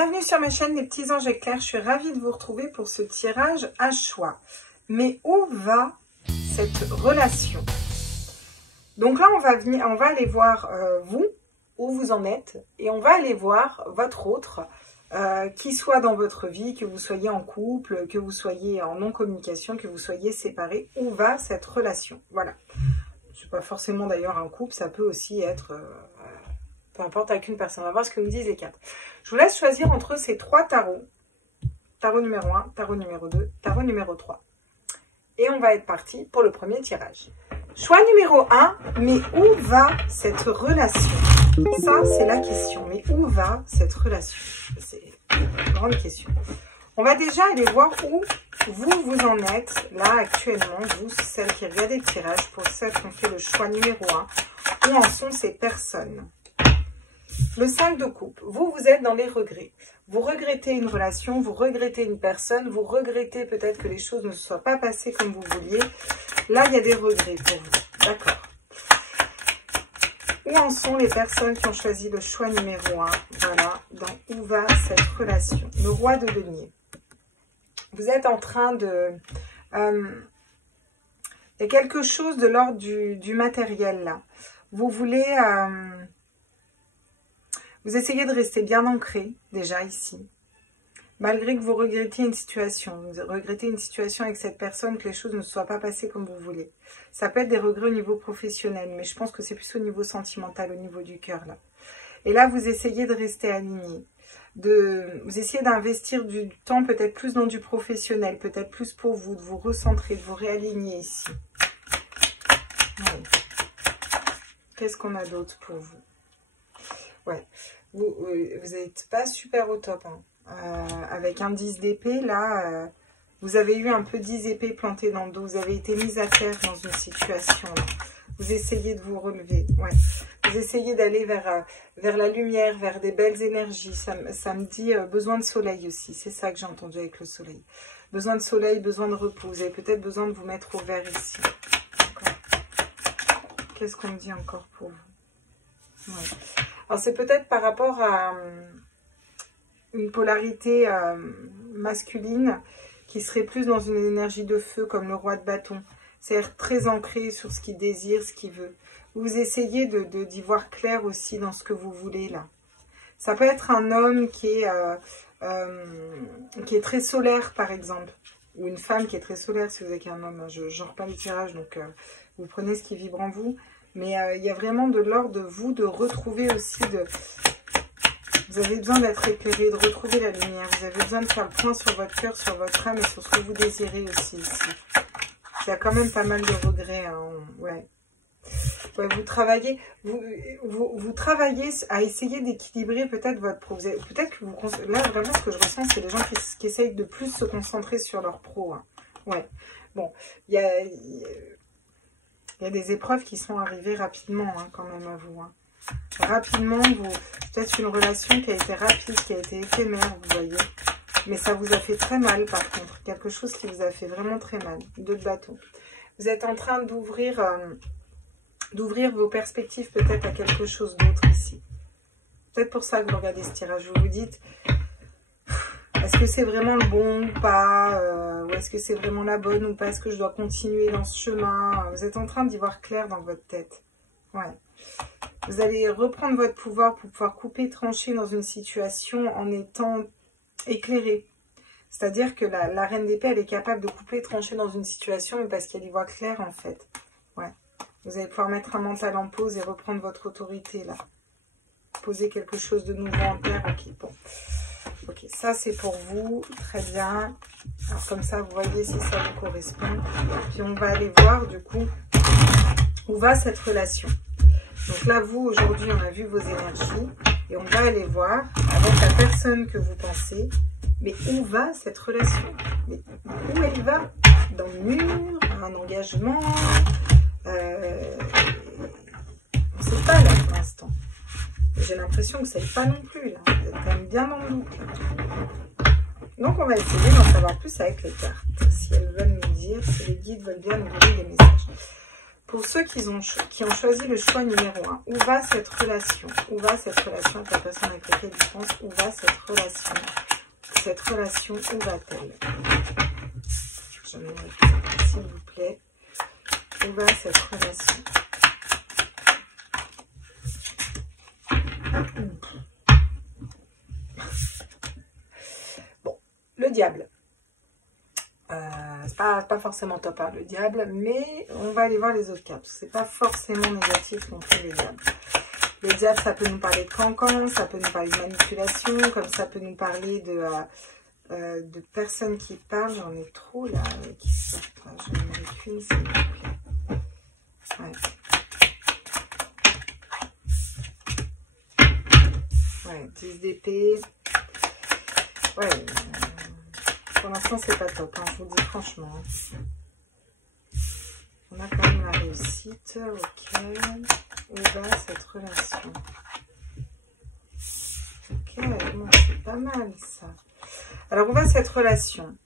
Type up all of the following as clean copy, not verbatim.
Bienvenue sur ma chaîne Les Petits Anges Éclairs. Je suis ravie de vous retrouver pour ce tirage à choix. Mais où va cette relation? Donc là, on va aller voir vous, où vous en êtes, et on va aller voir votre autre, qui soit dans votre vie, que vous soyez en couple, que vous soyez en non-communication, que vous soyez séparés. Où va cette relation? Voilà. C'est pas forcément d'ailleurs un couple, ça peut aussi être... peu importe avec une personne. On va voir ce que nous disent les cartes. Je vous laisse choisir entre ces trois tarots. Tarot numéro 1, tarot numéro 2, tarot numéro 3. Et on va être parti pour le premier tirage. Choix numéro 1, mais où va cette relation? Ça, c'est la question. Mais où va cette relation? C'est une grande question. On va déjà aller voir où vous en êtes, là, actuellement, vous, celles qui regardent le tirage, pour celles qui ont fait le choix numéro 1, où en sont ces personnes? Le 5 de coupe, vous êtes dans les regrets. Vous regrettez une relation, vous regrettez une personne, vous regrettez peut-être que les choses ne se soient pas passées comme vous vouliez. Là, il y a des regrets pour vous. D'accord. Où en sont les personnes qui ont choisi le choix numéro 1? Voilà, dans où va cette relation? Le roi de denier. Vous êtes en train de... il y a quelque chose de l'ordre du matériel, là. Vous voulez... vous essayez de rester bien ancré, déjà, ici. Malgré que vous regrettez une situation. Vous regrettez une situation avec cette personne, que les choses ne se soient pas passées comme vous voulez. Ça peut être des regrets au niveau professionnel, mais je pense que c'est plus au niveau sentimental, au niveau du cœur, là. Et là, vous essayez de rester aligné. Vous essayez d'investir du temps, peut-être plus dans du professionnel, peut-être plus pour vous, de vous recentrer, de vous réaligner ici. Ouais. Qu'est-ce qu'on a d'autre pour vous? Ouais, vous n'êtes pas super au top, hein. Avec un 10 d'épée, là, vous avez eu un peu 10 épées plantées dans le dos. Vous avez été mise à terre dans une situation, là. Vous essayez de vous relever, ouais. Vous essayez d'aller vers la lumière, vers des belles énergies. Ça me dit besoin de soleil aussi. C'est ça que j'ai entendu avec le soleil. Besoin de soleil, besoin de repos. Vous avez peut-être besoin de vous mettre au vert ici. Qu'est-ce qu'on me dit encore pour vous? Ouais. Alors, c'est peut-être par rapport à une polarité masculine qui serait plus dans une énergie de feu, comme le roi de bâton. C'est-à-dire très ancré sur ce qu'il désire, ce qu'il veut. Vous essayez d'y voir clair aussi dans ce que vous voulez, là. Ça peut être un homme qui est très solaire, par exemple. Ou une femme qui est très solaire, si vous êtes un homme. Je reprends le tirage, donc vous prenez ce qui vibre en vous. Mais il y a vraiment de l'ordre de vous, de retrouver aussi, vous avez besoin d'être éclairé, de retrouver la lumière. Vous avez besoin de faire le point sur votre cœur, sur votre âme et sur ce que vous désirez aussi ici. Il y a quand même pas mal de regrets, hein. Ouais. Ouais, vous travaillez à essayer d'équilibrer peut-être votre pro. Peut-être que là, vraiment, ce que je ressens, c'est les gens qui essayent de plus se concentrer sur leur pro, hein. Ouais. Bon, il y a des épreuves qui sont arrivées rapidement, hein, quand même, à vous, hein. Rapidement, peut-être une relation qui a été rapide, qui a été éphémère, vous voyez. Mais ça vous a fait très mal, par contre. Quelque chose qui vous a fait vraiment très mal. Deux de bâton. Vous êtes en train d'ouvrir vos perspectives peut-être à quelque chose d'autre ici. Peut-être pour ça que vous regardez ce tirage. Vous vous dites, est-ce que c'est vraiment le bon ou pas, ou est-ce que c'est vraiment la bonne ou pas? Est-ce que je dois continuer dans ce chemin? Vous êtes en train d'y voir clair dans votre tête. Ouais. Vous allez reprendre votre pouvoir pour pouvoir couper, trancher dans une situation en étant éclairé. C'est-à-dire que la reine d'épée, elle est capable de couper, trancher dans une situation, mais parce qu'elle y voit clair, en fait. Ouais. Vous allez pouvoir mettre un mental en pause et reprendre votre autorité, là. Poser quelque chose de nouveau en terre. Ok, bon. Ok, ça, c'est pour vous. Très bien. Alors, comme ça, vous voyez si ça vous correspond. Puis, on va aller voir, du coup, où va cette relation. Donc là, vous, aujourd'hui, on a vu vos énergies. Et on va aller voir, avec la personne que vous pensez, mais où va cette relation? Mais où elle va? Dans le mur? Un engagement? On ne sait pas, là, pour l'instant. J'ai l'impression que ça n'est pas non plus, là. Vous êtes quand même bien dans le doute, là. Donc, on va essayer d'en savoir plus avec les cartes. Si elles veulent nous dire, si les guides veulent bien nous donner des messages. Pour ceux qui ont choisi le choix numéro 1, où va cette relation? Où va cette relation avec la personne avec laquelle ils pensent? Où va cette relation? Cette relation, où va-t-elle? S'il vous plaît. Où va cette relation? Bon, le diable. C'est pas forcément top, hein, le diable, mais on va aller voir les autres cartes. C'est pas forcément négatif non plus, les diables. Les diables, ça peut nous parler de cancan, ça peut nous parler de manipulation, comme ça peut nous parler de personnes qui parlent. J'en ai trop là, qui sortent. Je vais en mettre une, s'il vous plaît. Ouais. Ouais, 10 d'épée. Ouais. Pour l'instant, c'est pas top, hein, je vous dis franchement. On a quand même la réussite. Ok. Où va cette relation? Ok, bon, c'est pas mal ça. Alors, où va cette relation?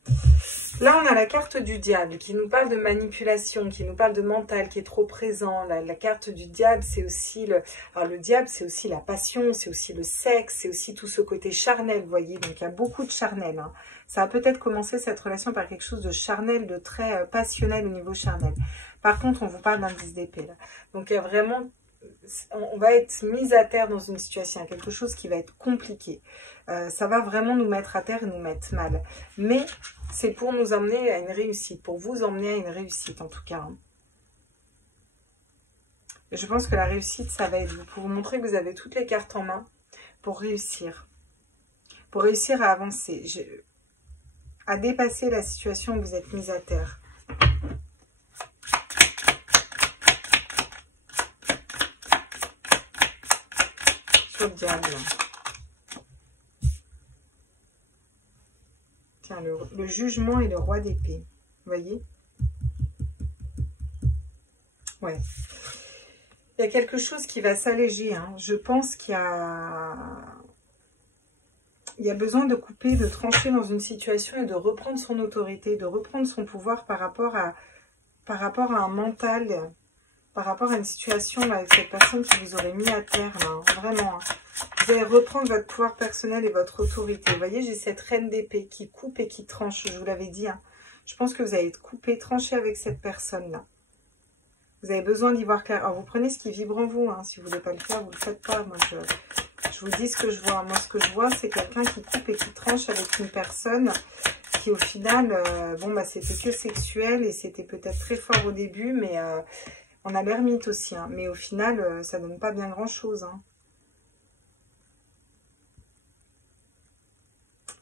Là, on a la carte du diable qui nous parle de manipulation, qui nous parle de mental qui est trop présent. La carte du diable, c'est aussi alors le diable, c'est aussi la passion, c'est aussi le sexe, c'est aussi tout ce côté charnel, vous voyez. Donc, il y a beaucoup de charnel. Hein. Ça a peut-être commencé cette relation par quelque chose de charnel, de très passionnel au niveau charnel. Par contre, on vous parle d'un 10 d'épée là. Donc, il y a vraiment... On va être mis à terre dans une situation, quelque chose qui va être compliqué. Ça va vraiment nous mettre à terre et nous mettre mal. Mais c'est pour nous emmener à une réussite, pour vous emmener à une réussite en tout cas. Hein. Je pense que la réussite, ça va être pour vous montrer que vous avez toutes les cartes en main pour réussir. Pour réussir à avancer, à dépasser la situation où vous êtes mis à terre. Sur le diable. Tiens, le jugement et le roi d'épée. Vous voyez? Ouais. Il y a quelque chose qui va s'alléger. Hein. Je pense qu'il y a besoin de couper, de trancher dans une situation et de reprendre son autorité, de reprendre son pouvoir par rapport à un mental, par rapport à une situation là, avec cette personne qui vous aurait mis à terre. Là, hein, vraiment. Hein. Vous allez reprendre votre pouvoir personnel et votre autorité. Vous voyez, j'ai cette reine d'épée qui coupe et qui tranche. Je vous l'avais dit. Hein. Je pense que vous allez être coupé, tranché avec cette personne-là. Vous avez besoin d'y voir clair. Alors, vous prenez ce qui vibre en vous. Hein. Si vous ne voulez pas le faire, vous ne le faites pas. Moi, je vous dis ce que je vois. Moi, ce que je vois, c'est quelqu'un qui coupe et qui tranche avec une personne qui, au final, bon, bah, c'était que sexuel et c'était peut-être très fort au début, mais on a l'ermite aussi. Hein. Mais au final, ça donne pas bien grand-chose. Hein.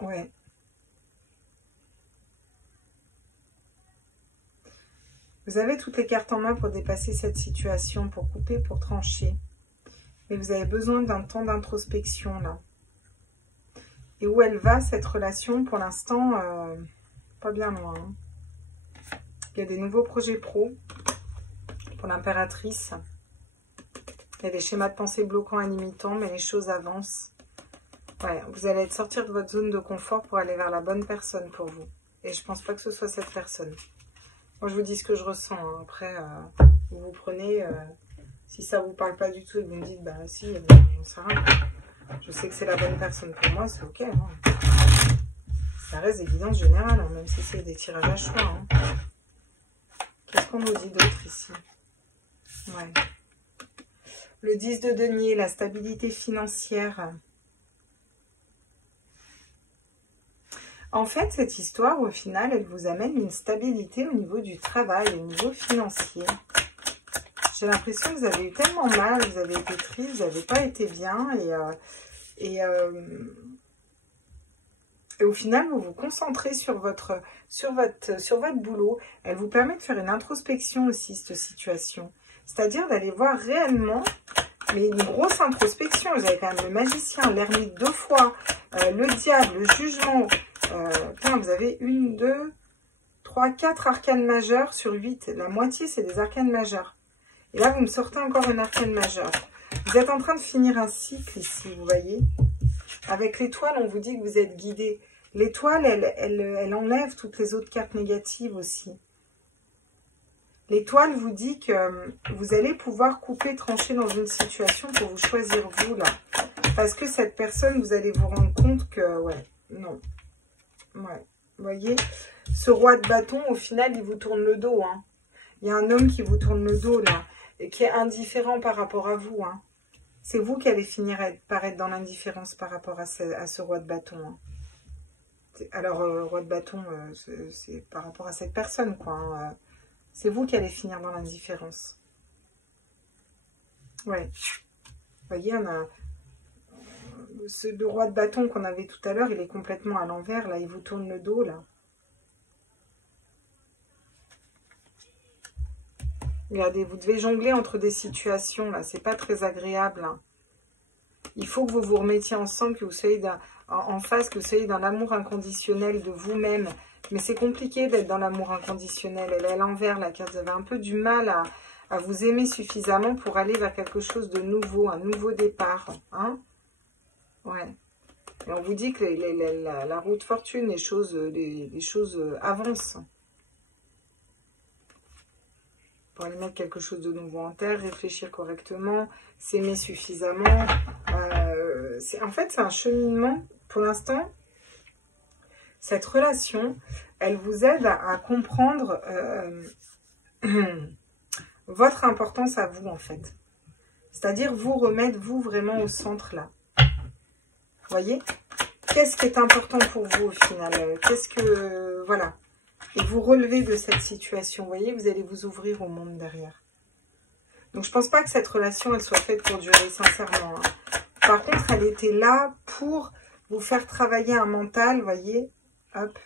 Ouais. Vous avez toutes les cartes en main pour dépasser cette situation, pour couper, pour trancher. Mais vous avez besoin d'un temps d'introspection, là. Et où elle va, cette relation, pour l'instant, pas bien loin. Hein. Il y a des nouveaux projets pro pour l'impératrice. Il y a des schémas de pensée bloquants et limitants, mais les choses avancent. Ouais, vous allez sortir de votre zone de confort pour aller vers la bonne personne pour vous. Et je pense pas que ce soit cette personne. Moi, je vous dis ce que je ressens. Hein. Après, vous prenez... si ça vous parle pas du tout et que vous me dites, bah si, j'en sais rien. Je sais que c'est la bonne personne pour moi, c'est ok. Hein. Ça reste d'évidence générale, hein, même si c'est des tirages à choix. Hein. Qu'est-ce qu'on nous dit d'autre ici? Ouais. Le 10 de denier, la stabilité financière. En fait, cette histoire, au final, elle vous amène une stabilité au niveau du travail, au niveau financier. J'ai l'impression que vous avez eu tellement mal, vous avez été triste, vous n'avez pas été bien. Et au final, vous vous concentrez sur votre boulot. Elle vous permet de faire une introspection aussi, cette situation. C'est-à-dire d'aller voir réellement, mais une grosse introspection. Vous avez quand même le magicien, l'ermite 2 fois, le diable, le jugement. Vous avez 1, 2, 3, 4 arcanes majeures sur 8. La moitié, c'est des arcanes majeures. Et là, vous me sortez encore une arcane majeure. Vous êtes en train de finir un cycle ici, vous voyez. Avec l'étoile, on vous dit que vous êtes guidé. L'étoile, elle enlève toutes les autres cartes négatives aussi. L'étoile vous dit que vous allez pouvoir couper, trancher dans une situation pour vous choisir vous, là. Parce que cette personne, vous allez vous rendre compte que, ouais, non. Ouais, vous voyez, ce roi de bâton, au final, il vous tourne le dos, hein. Il y a un homme qui vous tourne le dos, là, et qui est indifférent par rapport à vous, hein. C'est vous qui allez finir par être dans l'indifférence par rapport à ce roi de bâton, hein. Alors, roi de bâton, c'est par rapport à cette personne, quoi, hein. C'est vous qui allez finir dans l'indifférence. Ouais. Vous voyez, on a... le roi de bâton qu'on avait tout à l'heure, il est complètement à l'envers, là. Il vous tourne le dos, là. Regardez, vous devez jongler entre des situations, là. C'est pas très agréable, hein. Il faut que vous vous remettiez ensemble, que vous soyez en face, que vous soyez dans l'amour inconditionnel de vous-même. Mais c'est compliqué d'être dans l'amour inconditionnel. Elle est à l'envers, la carte. Vous avez un peu du mal à vous aimer suffisamment pour aller vers quelque chose de nouveau, un nouveau départ. Hein? Ouais. Et on vous dit que la roue de fortune, les choses avancent. Pour aller mettre quelque chose de nouveau en terre, réfléchir correctement, s'aimer suffisamment. En fait, c'est un cheminement. Pour l'instant, cette relation, elle vous aide à comprendre votre importance à vous, en fait. C'est-à-dire vous remettre, vous, vraiment au centre, là. Vous voyez? Qu'est-ce qui est important pour vous, au final? Qu'est-ce que... Voilà. Et vous relevez de cette situation. Vous voyez, vous allez vous ouvrir au monde derrière. Donc, je pense pas que cette relation, elle soit faite pour durer, sincèrement. Hein. Par contre, elle était là pour vous faire travailler un mental, vous voyez. Hop.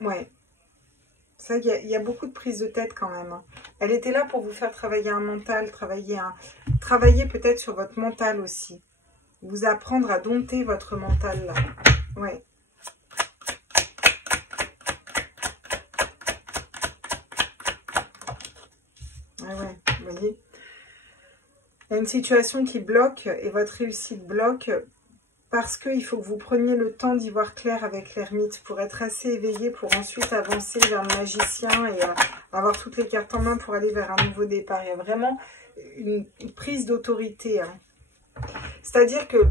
Ouais. Ça, il y a beaucoup de prise de tête quand même. Hein. Elle était là pour vous faire travailler un mental, travailler peut-être sur votre mental aussi. Vous apprendre à dompter votre mental là. Ouais. Ouais, vous voyez. Il y a une situation qui bloque et votre réussite bloque parce qu'il faut que vous preniez le temps d'y voir clair avec l'ermite pour être assez éveillé pour ensuite avancer vers le magicien et avoir toutes les cartes en main pour aller vers un nouveau départ. Il y a vraiment une prise d'autorité. Hein. C'est-à-dire que,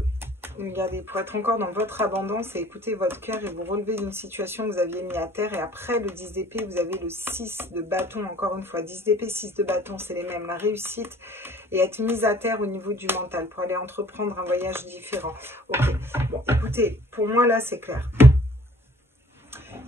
regardez, pour être encore dans votre abondance et écouter votre cœur et vous relever d'une situation que vous aviez mis à terre. Et après le 10 d'épée, vous avez le 6 de bâton, encore une fois. 10 d'épée, 6 de bâton, c'est les mêmes. La réussite et être mise à terre au niveau du mental pour aller entreprendre un voyage différent. Ok, bon, écoutez, pour moi, là, c'est clair.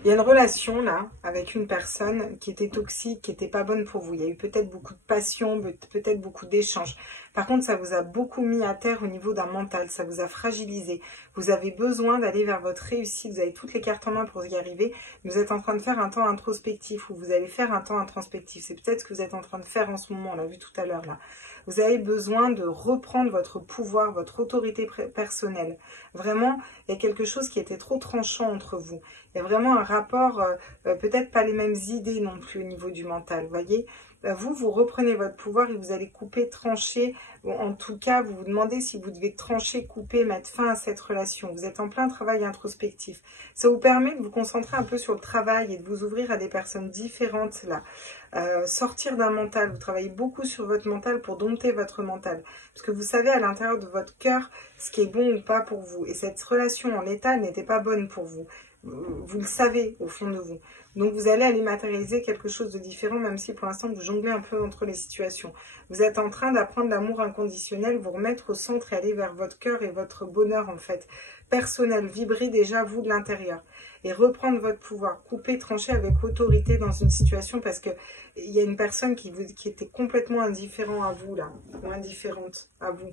Il y a une relation, là, avec une personne qui était toxique, qui n'était pas bonne pour vous. Il y a eu peut-être beaucoup de passion, peut-être beaucoup d'échanges. Par contre, ça vous a beaucoup mis à terre au niveau d'un mental. Ça vous a fragilisé. Vous avez besoin d'aller vers votre réussite. Vous avez toutes les cartes en main pour y arriver. Vous êtes en train de faire un temps introspectif ou vous allez faire un temps introspectif. C'est peut-être ce que vous êtes en train de faire en ce moment. On l'a vu tout à l'heure, là. Vous avez besoin de reprendre votre pouvoir, votre autorité personnelle. Vraiment, il y a quelque chose qui était trop tranchant entre vous. Il y a vraiment un rapport, peut-être pas les mêmes idées non plus au niveau du mental, vous voyez. Vous reprenez votre pouvoir et vous allez couper, trancher. Bon, en tout cas, vous vous demandez si vous devez trancher, couper, mettre fin à cette relation. Vous êtes en plein travail introspectif. Ça vous permet de vous concentrer un peu sur le travail et de vous ouvrir à des personnes différentes, là. Sortir d'un mental. Vous travaillez beaucoup sur votre mental pour dompter votre mental. Parce que vous savez à l'intérieur de votre cœur ce qui est bon ou pas pour vous. Et cette relation en l'état n'était pas bonne pour vous. Vous le savez au fond de vous. Donc vous allez aller matérialiser quelque chose de différent, même si pour l'instant vous jonglez un peu entre les situations. Vous êtes en train d'apprendre l'amour inconditionnel, vous remettre au centre et aller vers votre cœur et votre bonheur en fait. Personnel, vibrez déjà vous de l'intérieur. Et reprendre votre pouvoir, couper, trancher avec autorité dans une situation parce que il y a une personne qui était complètement indifférent à vous là, ou indifférente à vous.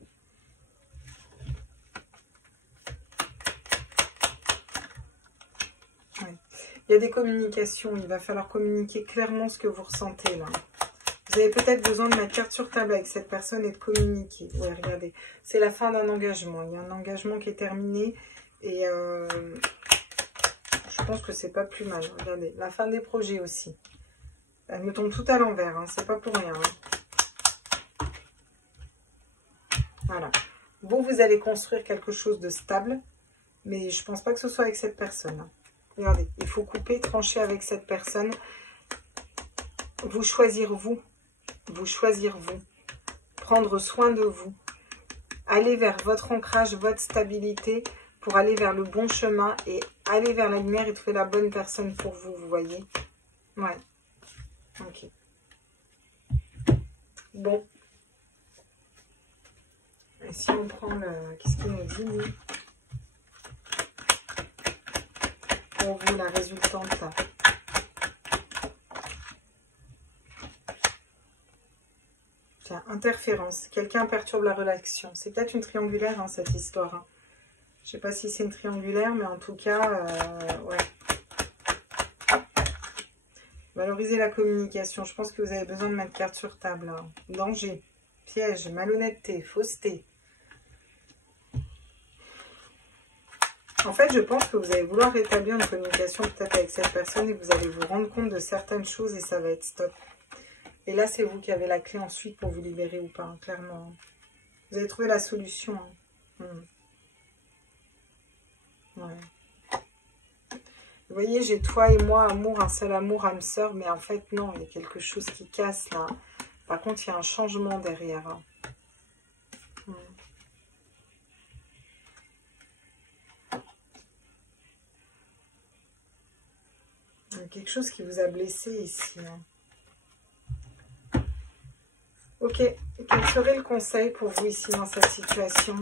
Il y a des communications, il va falloir communiquer clairement ce que vous ressentez là. Vous avez peut-être besoin de mettre carte sur table avec cette personne et de communiquer. Oui, regardez, c'est la fin d'un engagement. Il y a un engagement qui est terminé et je pense que c'est pas plus mal. Regardez, la fin des projets aussi. Elle me tombe tout à l'envers, hein, c'est pas pour rien. Hein. Voilà. Vous allez construire quelque chose de stable, mais je pense pas que ce soit avec cette personne. Hein. Regardez, il faut couper, trancher avec cette personne. vous choisir vous. Vous choisir vous. Prendre soin de vous. Aller vers votre ancrage, votre stabilité pour aller vers le bon chemin et aller vers la lumière et trouver la bonne personne pour vous, vous voyez? Ouais. Ok. Bon. Et si on prend le... Qu'est-ce qu'il nous dit, lui? Pour vous, la résultante, là. Tiens, interférence. Quelqu'un perturbe la relation. C'est peut-être une triangulaire, hein, cette histoire. Hein. Je ne sais pas si c'est une triangulaire, mais en tout cas, ouais. Valoriser la communication. Je pense que vous avez besoin de mettre carte sur table. Hein. Danger, piège, malhonnêteté, fausseté. En fait, je pense que vous allez vouloir rétablir une communication peut-être avec cette personne et vous allez vous rendre compte de certaines choses et ça va être stop. Et là, c'est vous qui avez la clé ensuite pour vous libérer ou pas, hein, clairement. Vous avez trouvé la solution. Hein. Ouais. Vous voyez, j'ai toi et moi, amour, un seul amour, âme sœur, mais en fait, non, il y a quelque chose qui casse là. Par contre, il y a un changement derrière. Hein. Il y a quelque chose qui vous a blessé ici. Hein. Ok, quel serait le conseil pour vous ici dans cette situation?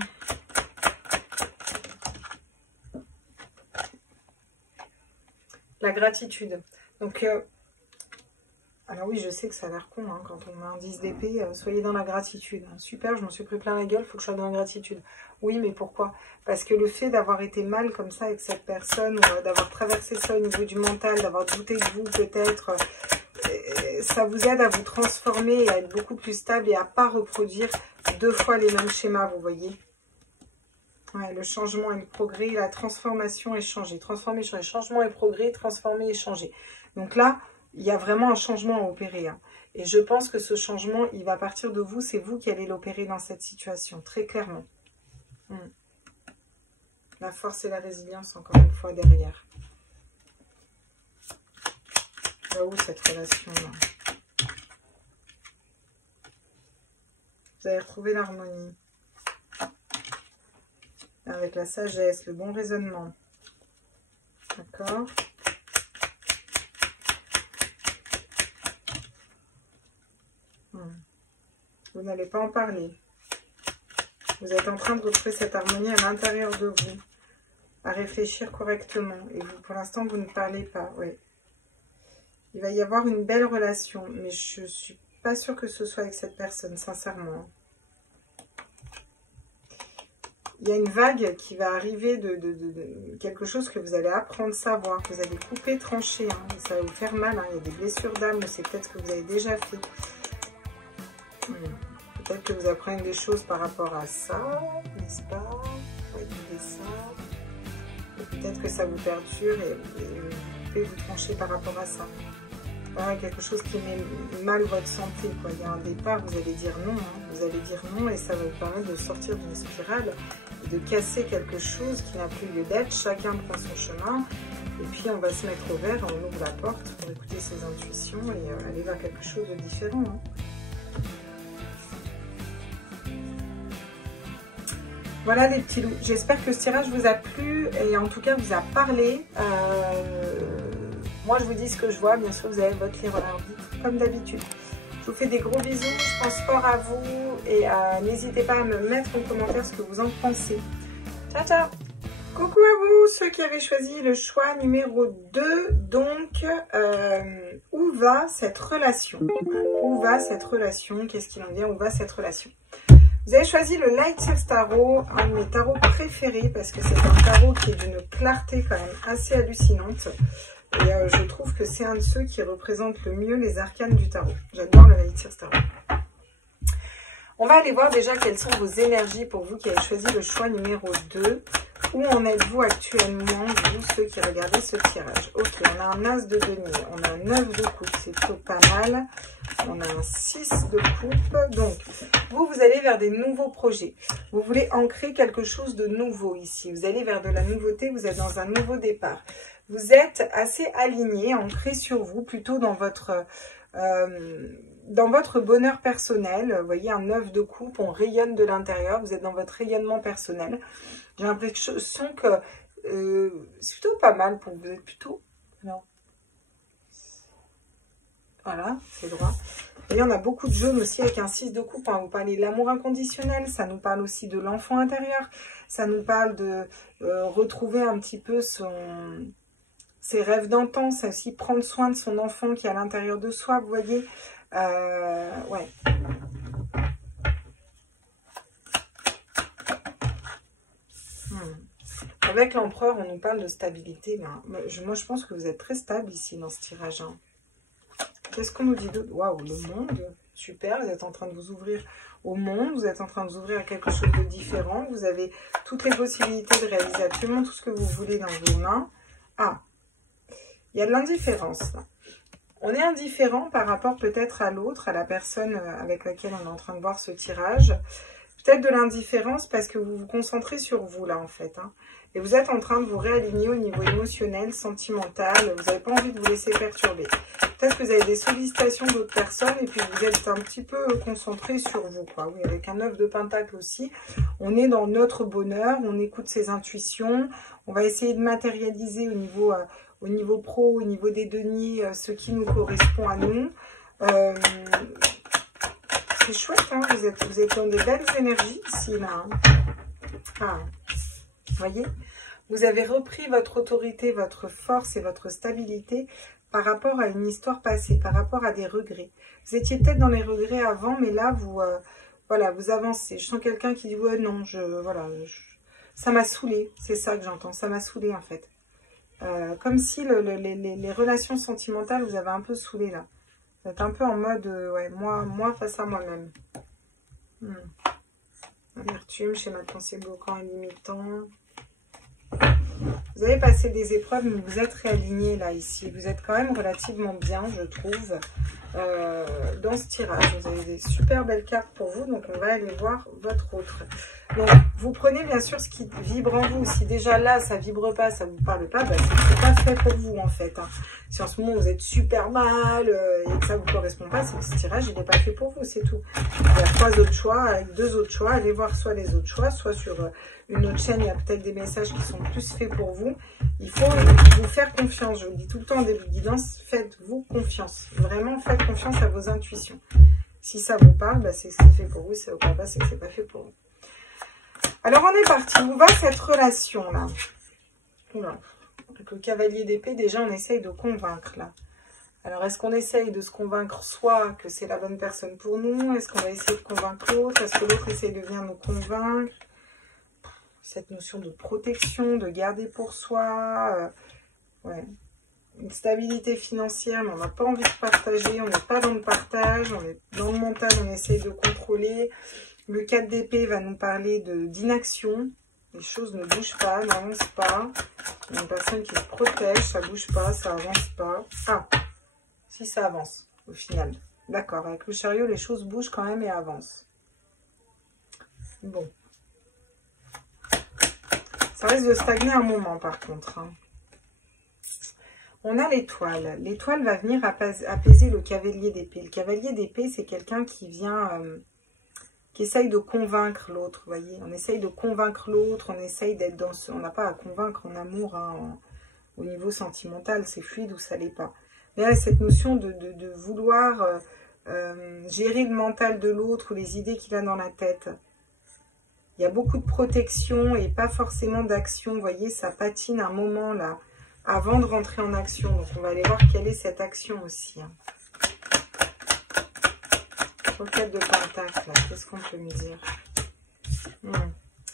La gratitude. Donc, alors oui, je sais que ça a l'air con hein, quand on met un 10 d'épée, soyez dans la gratitude. Super, je m'en suis pris plein la gueule, il faut que je sois dans la gratitude. Oui, mais pourquoi? Parce que le fait d'avoir été mal comme ça avec cette personne, ou d'avoir traversé ça au niveau du mental, d'avoir douté de vous peut-être... ça vous aide à vous transformer et à être beaucoup plus stable et à ne pas reproduire 2 fois les mêmes schémas, vous voyez. Ouais, le changement et le progrès, la transformation et changer. Transformer, changer. Changement et progrès, transformer et changer. Donc là, il y a vraiment un changement à opérer. Hein. Et je pense que ce changement, il va partir de vous. C'est vous qui allez l'opérer dans cette situation, très clairement. La force et la résilience, encore une fois, derrière. Là où cette relation-là? Vous allez retrouver l'harmonie. Avec la sagesse, le bon raisonnement. D'accord? Vous n'allez pas en parler. Vous êtes en train de retrouver cette harmonie à l'intérieur de vous. À réfléchir correctement. Et vous, pour l'instant, vous ne parlez pas. Oui. Il va y avoir une belle relation. Mais je ne suis pas sûre que ce soit avec cette personne, sincèrement. Il y a une vague qui va arriver de quelque chose que vous allez apprendre à savoir. Que vous allez couper, trancher. Hein, et ça va vous faire mal. Hein. Il y a des blessures d'âme. C'est peut-être ce que vous avez déjà fait. Peut-être que vous apprenez des choses par rapport à ça. N'est-ce pas? Oui, ça. Peut-être que ça vous perturbe et vous pouvez vous trancher par rapport à ça. Voilà, quelque chose qui met mal votre santé. Quoi. Il y a un départ, vous allez dire non. Hein. Vous allez dire non et ça va vous permettre de sortir d'une spirale, de casser quelque chose qui n'a plus lieu d'être. Chacun prend son chemin et puis on va se mettre au vert, on ouvre la porte pour écouter ses intuitions et aller vers quelque chose de différent. Hein. Voilà les petits loups, j'espère que ce tirage vous a plu et en tout cas vous a parlé. Moi je vous dis ce que je vois, bien sûr vous avez votre libre arbitre comme d'habitude. Je vous fais des gros bisous, je pense fort à vous et n'hésitez pas à me mettre en commentaire ce que vous en pensez. Ciao ciao. Coucou à vous ceux qui avaient choisi le choix numéro 2, donc où va cette relation? Où va cette relation? Qu'est-ce qu'il en vient? Où va cette relation? Vous avez choisi le Light Search Tarot, un de mes tarots préférés parce que c'est un tarot qui est d'une clarté quand même assez hallucinante. Et je trouve que c'est un de ceux qui représente le mieux les arcanes du tarot. J'adore le Light Search Tarot. On va aller voir déjà quelles sont vos énergies pour vous qui avez choisi le choix numéro 2. Où en êtes-vous actuellement, vous, ceux qui regardez ce tirage? Ok, on a un As de denier, on a un 9 de coupe, c'est plutôt pas mal. On a un 6 de coupe. Donc, vous allez vers des nouveaux projets. Vous voulez ancrer quelque chose de nouveau ici. Vous allez vers de la nouveauté, vous êtes dans un nouveau départ. Vous êtes assez aligné, ancré sur vous, plutôt dans votre dans votre bonheur personnel. Vous voyez, un 9 de coupe, on rayonne de l'intérieur, vous êtes dans votre rayonnement personnel. J'ai l'impression que c'est plutôt pas mal pour vous, vous êtes plutôt... Non. Voilà, c'est droit. Et on a beaucoup de jaune aussi avec un 6 de coupe. Hein. Vous parlez de l'amour inconditionnel, ça nous parle aussi de l'enfant intérieur. Ça nous parle de retrouver un petit peu ses rêves d'antan. C'est aussi prendre soin de son enfant qui est à l'intérieur de soi, vous voyez. Ouais. Avec l'empereur, on nous parle de stabilité. Ben, moi, je pense que vous êtes très stable ici dans ce tirage. Hein. Qu'est-ce qu'on nous dit d'autre? Waouh, le monde, super, vous êtes en train de vous ouvrir au monde, vous êtes en train de vous ouvrir à quelque chose de différent, vous avez toutes les possibilités de réaliser absolument tout ce que vous voulez dans vos mains. Ah, il y a de l'indifférence. On est indifférent par rapport peut-être à l'autre, à la personne avec laquelle on est en train de voir ce tirage. Peut-être de l'indifférence parce que vous vous concentrez sur vous là en fait. Hein. Et vous êtes en train de vous réaligner au niveau émotionnel, sentimental. Vous n'avez pas envie de vous laisser perturber. Peut-être que vous avez des sollicitations d'autres personnes et puis vous êtes un petit peu concentré sur vous, quoi. Oui, avec un 9 de pentacle aussi. On est dans notre bonheur, on écoute ses intuitions. On va essayer de matérialiser au niveau pro, au niveau des deniers, ce qui nous correspond à nous. C'est chouette, hein, vous êtes dans de belles énergies ici, là. Hein. Ah. Vous voyez, vous avez repris votre autorité, votre force et votre stabilité par rapport à une histoire passée, par rapport à des regrets. Vous étiez peut-être dans les regrets avant, mais là, voilà, vous avancez. Je sens quelqu'un qui dit, ouais, non, ça m'a saoulé. C'est ça que j'entends, ça m'a saoulé, en fait. Comme si les relations sentimentales vous avez un peu saoulé, là. Vous êtes un peu en mode, ouais, moi face à moi-même. Amertume, schéma de pensée bloquant et limitant. Vous avez passé des épreuves, mais vous êtes réaligné là, ici. Vous êtes quand même relativement bien, je trouve, dans ce tirage. Vous avez des super belles cartes pour vous, donc on va aller voir votre autre. Donc, vous prenez bien sûr ce qui vibre en vous. Si déjà là, ça vibre pas, ça vous parle pas, bah, c'est pas fait pour vous en fait. Hein. Si en ce moment vous êtes super mal et que ça vous correspond pas, c'est que ce tirage, il n'est pas fait pour vous, c'est tout. Il y a 3 autres choix, avec 2 autres choix. Allez voir soit les autres choix, soit sur une autre chaîne, il y a peut-être des messages qui sont plus faits pour vous. Il faut vous faire confiance. Je vous le dis tout le temps en début de guidance, faites-vous confiance. Vraiment, faites confiance à vos intuitions. Si ça vous parle, bah, c'est que c'est fait pour vous. Si ça vous parle pas, c'est que c'est pas fait pour vous. Alors, on est parti. Où va cette relation-là? Oula. Avec le cavalier d'épée, déjà, on essaye de convaincre, là. Alors, est-ce qu'on essaye de se convaincre soit que c'est la bonne personne pour nous? Est-ce qu'on va essayer de convaincre l'autre? Est-ce que l'autre essaye de venir nous convaincre? Cette notion de protection, de garder pour soi. Ouais. Une stabilité financière, mais on n'a pas envie de partager. On n'est pas dans le partage. On est dans le mental, on essaye de contrôler. Le 4 d'épée va nous parler d'inaction. Les choses ne bougent pas, n'avancent pas. Il y a une personne qui se protège, ça ne bouge pas, ça avance pas. Ah, si ça avance, au final. D'accord, avec le chariot, les choses bougent quand même et avancent. Bon. Ça risque de stagner un moment, par contre. Hein. On a l'étoile. L'étoile va venir apaiser le cavalier d'épée. Le cavalier d'épée, c'est quelqu'un qui vient... qui essaye de convaincre l'autre, vous voyez. On essaye de convaincre l'autre, on essaye d'être dans ce... On n'a pas à convaincre en amour, hein, au niveau sentimental, c'est fluide ou ça l'est pas. Mais là, cette notion de vouloir gérer le mental de l'autre ou les idées qu'il a dans la tête. Il y a beaucoup de protection et pas forcément d'action, vous voyez, ça patine un moment là, avant de rentrer en action. Donc, on va aller voir quelle est cette action aussi, hein. 4 de pentacle, qu'est-ce qu'on peut me dire?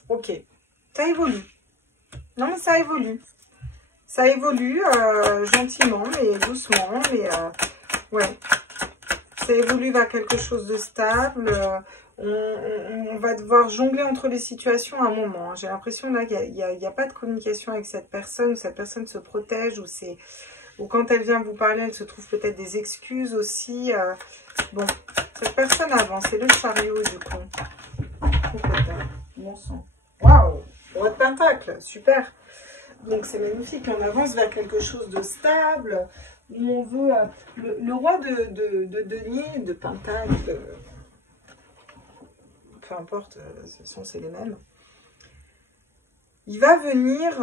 Ok, ça évolue. Non, mais ça évolue. Ça évolue gentiment, mais doucement. Mais ouais, ça évolue vers quelque chose de stable. On va devoir jongler entre les situations à un moment. J'ai l'impression là qu'il n'y a pas de communication avec cette personne. Cette personne se protège ou quand elle vient vous parler, elle se trouve peut-être des excuses aussi. Bon, cette personne avance. C'est le chariot du coup. Bon sang. Waouh! Roi de pentacle, super. Donc c'est magnifique. On avance vers quelque chose de stable. où on veut... le roi de denier, de pentacle, peu importe, c'est les mêmes. Il va venir,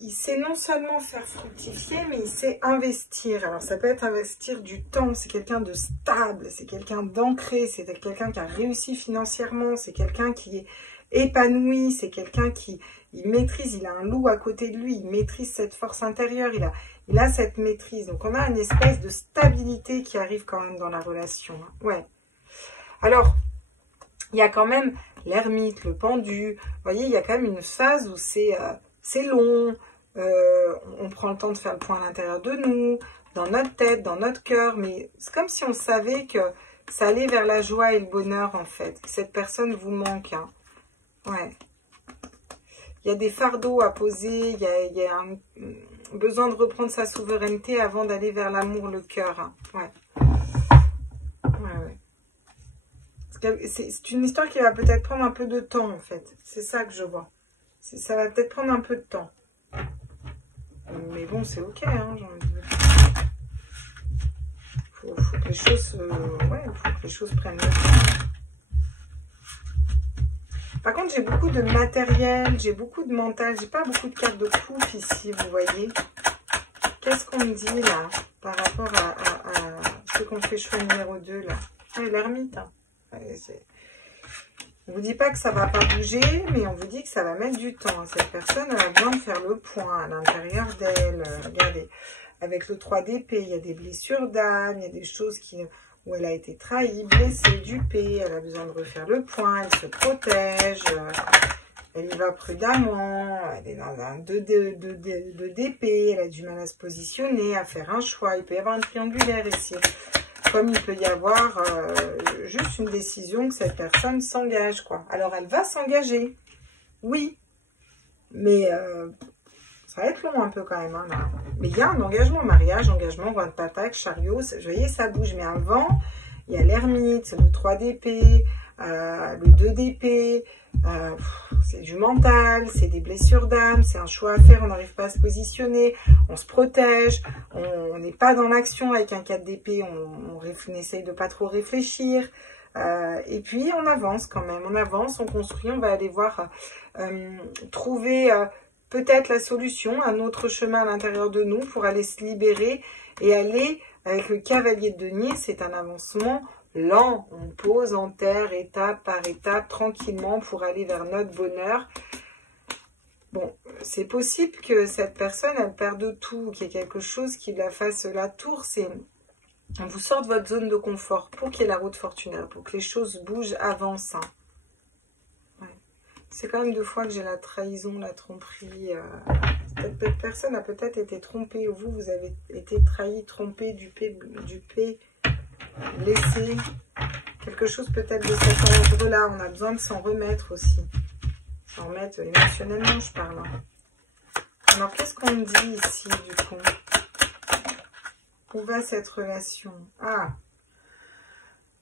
il sait non seulement faire fructifier, mais il sait investir. Alors ça peut être investir du temps, c'est quelqu'un de stable, c'est quelqu'un d'ancré, c'est quelqu'un qui a réussi financièrement, c'est quelqu'un qui est épanoui, c'est quelqu'un qui il maîtrise, il a un loup à côté de lui, il maîtrise cette force intérieure, il a cette maîtrise. Donc on a une espèce de stabilité qui arrive quand même dans la relation. Ouais. Alors, il y a quand même l'ermite, le pendu. Vous voyez, il y a quand même une phase où c'est long. On prend le temps de faire le point à l'intérieur de nous, dans notre tête, dans notre cœur. Mais c'est comme si on savait que ça allait vers la joie et le bonheur, en fait. Que cette personne vous manque. Hein. Ouais. Il y a des fardeaux à poser. Il y a un besoin de reprendre sa souveraineté avant d'aller vers l'amour, le cœur. Hein. Ouais. Ouais. C'est une histoire qui va peut-être prendre un peu de temps, en fait. C'est ça que je vois. Ça va peut-être prendre un peu de temps. Mais bon, c'est ok, hein, j'ai envie de dire. Faut que les choses... faut que les choses prennent le temps. Par contre, j'ai beaucoup de matériel, j'ai beaucoup de mental. J'ai pas beaucoup de cartes de coupe ici, vous voyez. Qu'est-ce qu'on me dit, là, par rapport à ceux qu'on fait choix numéro 2, là. Ah, l'ermite, hein. On ne vous dit pas que ça va pas bouger, mais on vous dit que ça va mettre du temps. Cette personne, elle a besoin de faire le point à l'intérieur d'elle. Regardez, avec le 3 d'épée, il y a des blessures d'âme, il y a des choses où elle a été trahie, blessée, dupée. Elle a besoin de refaire le point, elle se protège, elle y va prudemment, elle est dans un 2 d'épée, elle a du mal à se positionner, à faire un choix. Il peut y avoir un triangulaire ici. Comme il peut y avoir juste une décision que cette personne s'engage, quoi. Alors, elle va s'engager. Oui. Mais ça va être long un peu quand même. Hein, là. Mais il y a un engagement, mariage, engagement, roi de pataque, chariot. Vous voyez, ça bouge. Mais avant, il y a l'ermite, le 3 d'épée, le 2 d'épée. C'est du mental, c'est des blessures d'âme, c'est un choix à faire, on n'arrive pas à se positionner, on se protège, on n'est pas dans l'action avec un 4 d'épée, on essaye de pas trop réfléchir, et puis on avance quand même, on avance, on construit, on va aller voir, trouver peut-être la solution, un autre chemin à l'intérieur de nous pour aller se libérer et aller avec le cavalier de denier, c'est un avancement lent, on pose en terre étape par étape, tranquillement pour aller vers notre bonheur. Bon, c'est possible que cette personne, elle perde tout, qu'il y ait quelque chose qui la fasse la tour, c'est on vous sort de votre zone de confort pour qu'il y ait la route fortunaire, pour que les choses bougent, avancent. Hein. Ouais. C'est quand même 2 fois que j'ai la trahison, la tromperie. Cette personne a peut-être été trompée, ou vous avez été trahi, trompé, dupé, blessé, quelque chose peut-être de cet ordre-là. On a besoin de s'en remettre aussi. S'en remettre émotionnellement, je parle. Alors, qu'est-ce qu'on me dit ici, du coup? Où va cette relation? Ah!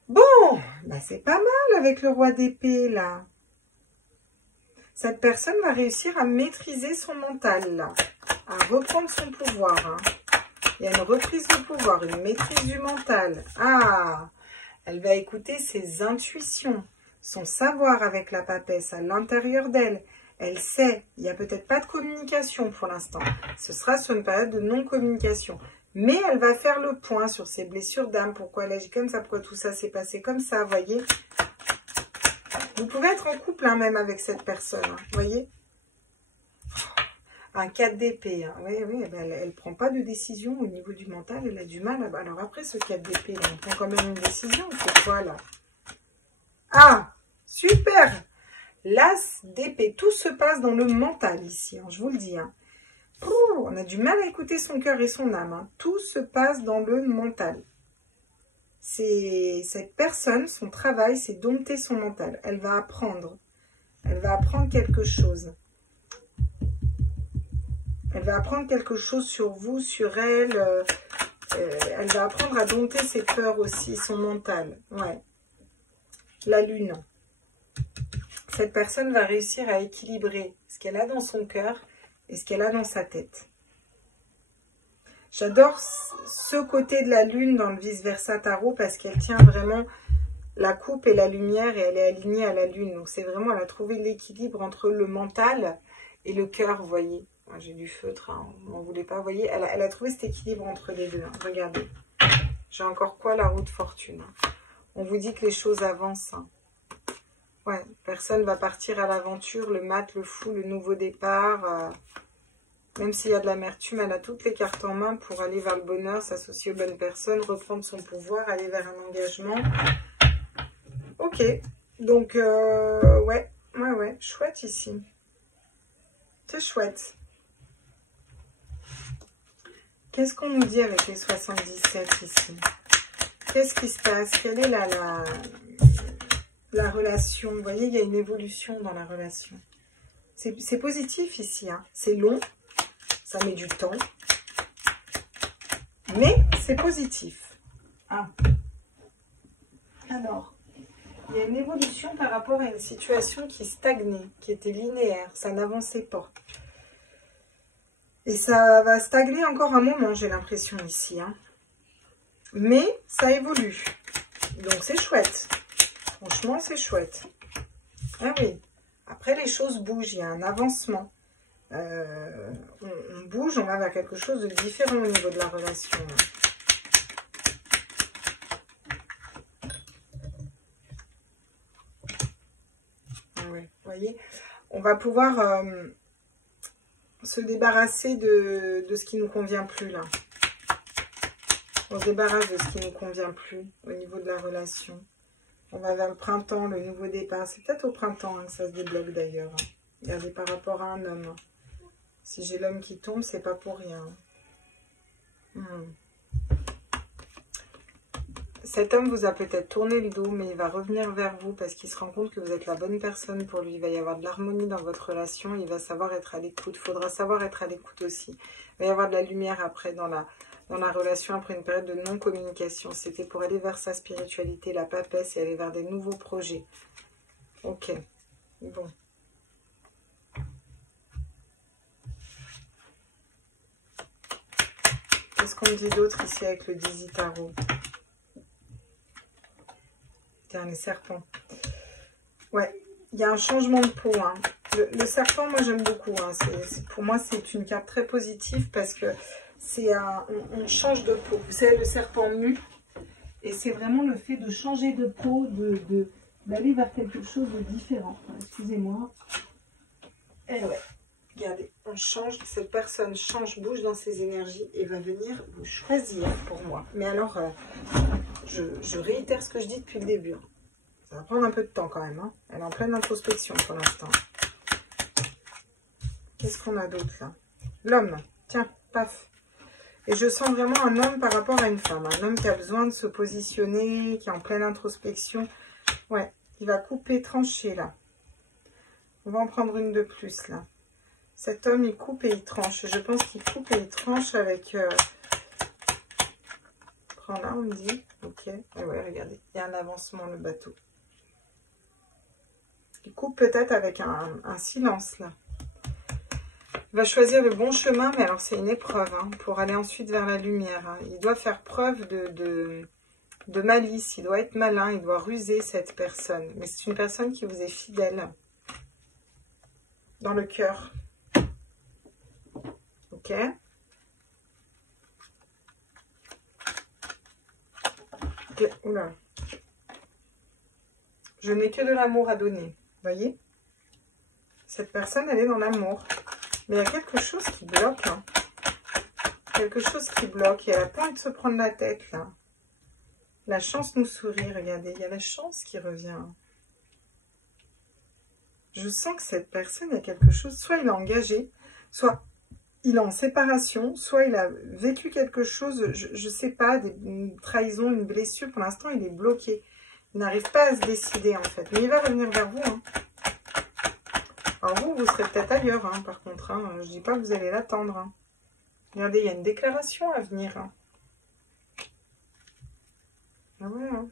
Bon! Bah, c'est pas mal avec le roi d'épée, là. Cette personne va réussir à maîtriser son mental, là. À reprendre son pouvoir, hein. Il y a une reprise de pouvoir, une maîtrise du mental. Ah, elle va écouter ses intuitions, son savoir avec la papesse à l'intérieur d'elle. Elle sait, il n'y a peut-être pas de communication pour l'instant. Ce sera sur une période de non-communication. Mais elle va faire le point sur ses blessures d'âme. Pourquoi elle agit comme ça, pourquoi tout ça s'est passé comme ça, voyez. Vous pouvez être en couple hein, même avec cette personne, hein, voyez. Un 4 d'épée, hein. Oui, ben elle ne prend pas de décision au niveau du mental, elle a du mal. Alors après ce 4 d'épée, on prend quand même une décision, c'est quoi là? Ah, super! L'as d'épée, tout se passe dans le mental ici, hein, je vous le dis. Hein. On a du mal à écouter son cœur et son âme, hein. Tout se passe dans le mental. Cette personne, son travail, c'est dompter son mental. Elle va apprendre quelque chose. Elle va apprendre quelque chose sur vous, sur elle. Elle va apprendre à dompter ses peurs aussi, son mental. Ouais. La lune. Cette personne va réussir à équilibrer ce qu'elle a dans son cœur et ce qu'elle a dans sa tête. J'adore ce côté de la lune dans le vice-versa tarot parce qu'elle tient vraiment la coupe et la lumière et elle est alignée à la lune. Donc c'est vraiment, elle a trouvé l'équilibre entre le mental et le cœur, vous voyez. J'ai du feutre, hein, on n'en voulait pas, vous voyez. Elle a trouvé cet équilibre entre les deux. Hein. Regardez. J'ai encore quoi, la roue de fortune. Hein. On vous dit que les choses avancent. Hein. Ouais, personne va partir à l'aventure, le mat, le fou, le nouveau départ. Même s'il y a de l'amertume, elle a toutes les cartes en main pour aller vers le bonheur, s'associer aux bonnes personnes, reprendre son pouvoir, aller vers un engagement. Ok, donc ouais, chouette ici. C'est chouette. Qu'est-ce qu'on nous dit avec les 77 ici? Qu'est-ce qui se passe? Quelle est la relation? Vous voyez, il y a une évolution dans la relation. C'est positif ici, hein. C'est long, ça met du temps, mais c'est positif. Ah. Alors, il y a une évolution par rapport à une situation qui stagnait, qui était linéaire, ça n'avançait pas. Et ça va stagner encore un moment, j'ai l'impression ici. Hein. Mais ça évolue. Donc c'est chouette. Franchement, c'est chouette. Ah oui. Après, les choses bougent, il y a un avancement. On bouge, on va vers quelque chose de différent au niveau de la relation. Oui, vous voyez, on va pouvoir se débarrasser de ce qui ne nous convient plus là. On se débarrasse de ce qui ne nous convient plus au niveau de la relation. On va vers le printemps, le nouveau départ. C'est peut-être au printemps hein, que ça se débloque d'ailleurs. Hein. Regardez par rapport à un homme. Si j'ai l'homme qui tombe, c'est pas pour rien. Cet homme vous a peut-être tourné le dos, mais il va revenir vers vous parce qu'il se rend compte que vous êtes la bonne personne pour lui. Il va y avoir de l'harmonie dans votre relation. Il va savoir être à l'écoute. Il faudra savoir être à l'écoute aussi. Il va y avoir de la lumière après dans la relation, après une période de non-communication. C'était pour aller vers sa spiritualité, la papesse, et aller vers des nouveaux projets. Ok. Bon. Qu'est-ce qu'on me dit d'autre ici avec le Dizzy Tarot? Tiens, les serpents. Ouais, il y a un changement de peau. Hein. Le serpent, moi, j'aime beaucoup. Hein. Pour moi, c'est une carte très positive parce que c'est on change de peau. Vous savez, le serpent mue. Et c'est vraiment le fait de changer de peau, d'aller vers quelque chose de différent. Excusez-moi. Et ouais, regardez, on change. Cette personne change, bouge dans ses énergies et va venir vous choisir pour moi. Mais alors... Je réitère ce que je dis depuis le début. Ça va prendre un peu de temps quand même. Hein. Elle est en pleine introspection pour l'instant. Qu'est-ce qu'on a d'autre là? L'homme. Tiens, paf. Et je sens vraiment un homme par rapport à une femme. Un homme qui a besoin de se positionner, qui est en pleine introspection. Ouais, il va couper, trancher là. On va en prendre une de plus là. Cet homme, il coupe et il tranche. Je pense qu'il coupe et il tranche avec... Là, on me dit, ok, et ouais, regardez, il y a un avancement, le bateau. Il coupe peut-être avec un silence, là. Il va choisir le bon chemin, mais alors c'est une épreuve, hein, pour aller ensuite vers la lumière. Hein. Il doit faire preuve de malice, il doit être malin, il doit ruser cette personne. Mais c'est une personne qui vous est fidèle. Dans le cœur. Ok. Oula. Je n'ai que de l'amour à donner. Vous voyez? Cette personne, elle est dans l'amour. Mais il y a quelque chose qui bloque. Hein. Quelque chose qui bloque. Et elle a pas envie de se prendre la tête, là. La chance nous sourit. Regardez, il y a la chance qui revient. Je sens que cette personne, il y a quelque chose. Soit il est engagé, soit... il est en séparation, soit il a vécu quelque chose, je ne sais pas, une trahison, une blessure. Pour l'instant, il est bloqué. Il n'arrive pas à se décider, en fait. Mais il va revenir vers vous. Hein. Alors vous serez peut-être ailleurs, hein, par contre. Hein. Je ne dis pas que vous allez l'attendre. Hein. Regardez, il y a une déclaration à venir. Hein. Ah ouais, hein.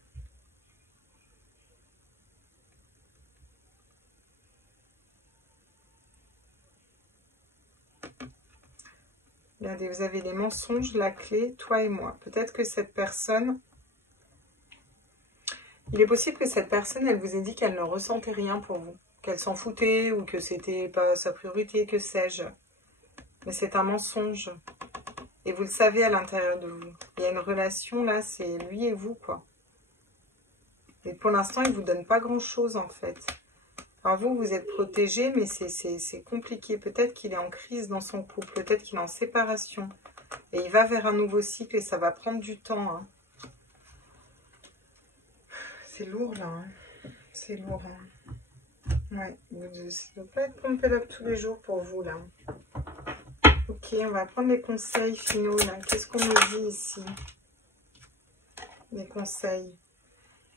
Regardez, vous avez les mensonges, la clé, toi et moi. Peut-être que cette personne... Il est possible que cette personne, elle vous ait dit qu'elle ne ressentait rien pour vous. Qu'elle s'en foutait ou que c'était pas sa priorité, que sais-je. Mais c'est un mensonge. Et vous le savez à l'intérieur de vous. Il y a une relation là, c'est lui et vous, quoi. Et pour l'instant, il ne vous donne pas grand-chose, en fait. Alors vous, vous êtes protégé, mais c'est compliqué. Peut-être qu'il est en crise dans son couple. Peut-être qu'il est en séparation. Et il va vers un nouveau cycle et ça va prendre du temps. Hein. C'est lourd, là. Hein. C'est lourd. Hein. Ouais, ça ne doit pas être pompé up tous les jours pour vous, là. Ok, on va prendre les conseils finaux, là. Qu'est-ce qu'on me dit ici? Les conseils.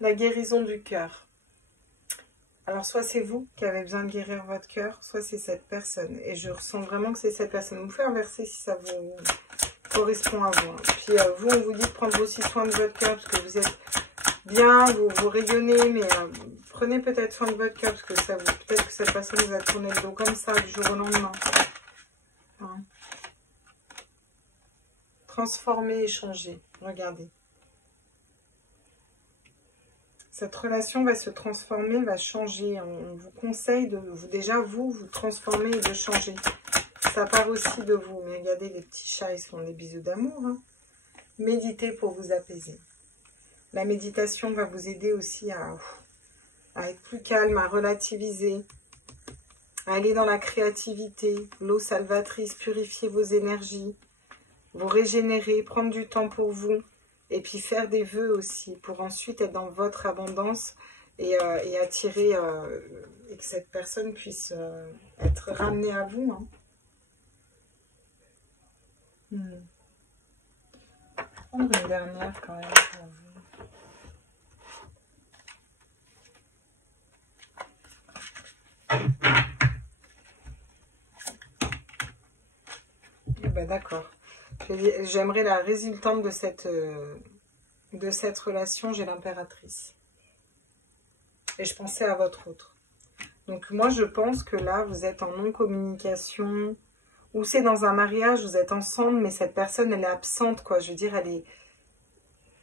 La guérison du cœur. Alors, soit c'est vous qui avez besoin de guérir votre cœur, soit c'est cette personne. Et je ressens vraiment que c'est cette personne. Vous pouvez inverser si ça vous correspond à vous. Hein. Puis, vous, on vous dit de prendre aussi soin de votre cœur, parce que vous êtes bien, vous rayonnez, mais prenez peut-être soin de votre cœur, parce que peut-être que cette personne vous a tourné le dos comme ça, du jour au lendemain. Hein. Transformer et changer. Regardez. Cette relation va se transformer, va changer. On vous conseille de vous transformer et de changer. Ça part aussi de vous. Mais regardez, les petits chats, ils font des bisous d'amour. Hein. Méditez pour vous apaiser. La méditation va vous aider aussi à être plus calme, à relativiser, à aller dans la créativité, l'eau salvatrice, purifier vos énergies, vous régénérer, prendre du temps pour vous. Et puis faire des vœux aussi, pour ensuite être dans votre abondance et attirer, et que cette personne puisse être ramenée à vous. Hein. Prendre une dernière quand même pour vous. Ben, d'accord. J'aimerais la résultante de cette relation, j'ai l'impératrice. Et je pensais à votre autre. Donc moi, je pense que là, vous êtes en non-communication, ou c'est dans un mariage, vous êtes ensemble, mais cette personne, elle est absente, quoi. Je veux dire,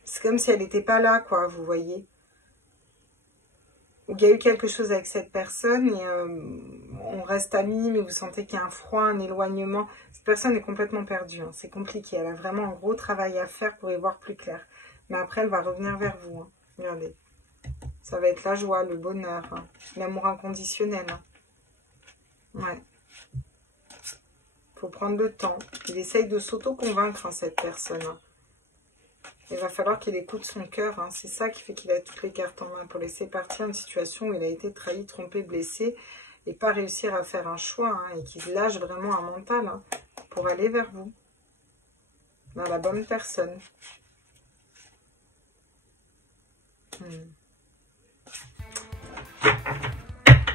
c'est comme si elle n'était pas là, quoi, vous voyez. Ou il y a eu quelque chose avec cette personne et on reste amis, mais vous sentez qu'il y a un froid, un éloignement. Cette personne est complètement perdue, hein. C'est compliqué. Elle a vraiment un gros travail à faire pour y voir plus clair. Mais après, elle va revenir vers vous. Hein. Regardez. Ça va être la joie, le bonheur, hein. L'amour inconditionnel. Hein. Ouais. Il faut prendre le temps. Il essaye de s'auto-convaincre, hein, cette personne. Hein. Il va falloir qu'il écoute son cœur. Hein. C'est ça qui fait qu'il a toutes les cartes en main pour laisser partir une situation où il a été trahi, trompé, blessé et pas réussir à faire un choix. Hein, et qu'il lâche vraiment un mental, hein, pour aller vers vous. Dans la bonne personne.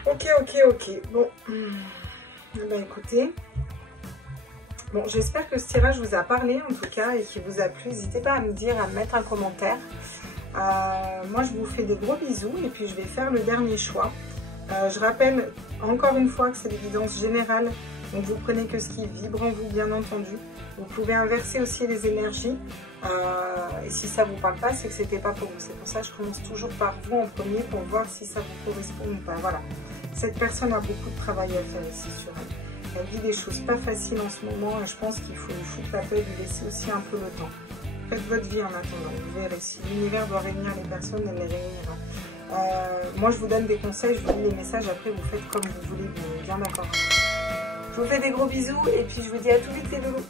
Ok. Bon. Ben, écoutez. Bon, j'espère que ce tirage vous a parlé en tout cas et qu'il vous a plu. N'hésitez pas à me dire, à me mettre un commentaire. Moi, je vous fais des gros bisous et puis je vais faire le dernier choix. Je rappelle encore une fois que c'est l'évidence générale. Donc, vous prenez que ce qui vibre en vous, bien entendu. Vous pouvez inverser aussi les énergies. Et si ça ne vous parle pas, c'est que ce n'était pas pour vous. C'est pour ça que je commence toujours par vous en premier pour voir si ça vous correspond ou pas. Voilà. Cette personne a beaucoup de travail à faire ici sur elle. Elle vit des choses pas faciles en ce moment et je pense qu'il faut lui foutre la paix et lui laisser aussi un peu le temps. Faites votre vie en attendant. Vous verrez, si l'univers doit réunir les personnes, elle les réunira. Moi, je vous donne des conseils, je vous lis les messages. Après, vous faites comme vous voulez. Bien d'accord. Je vous fais des gros bisous et puis je vous dis à tout vite les loulous.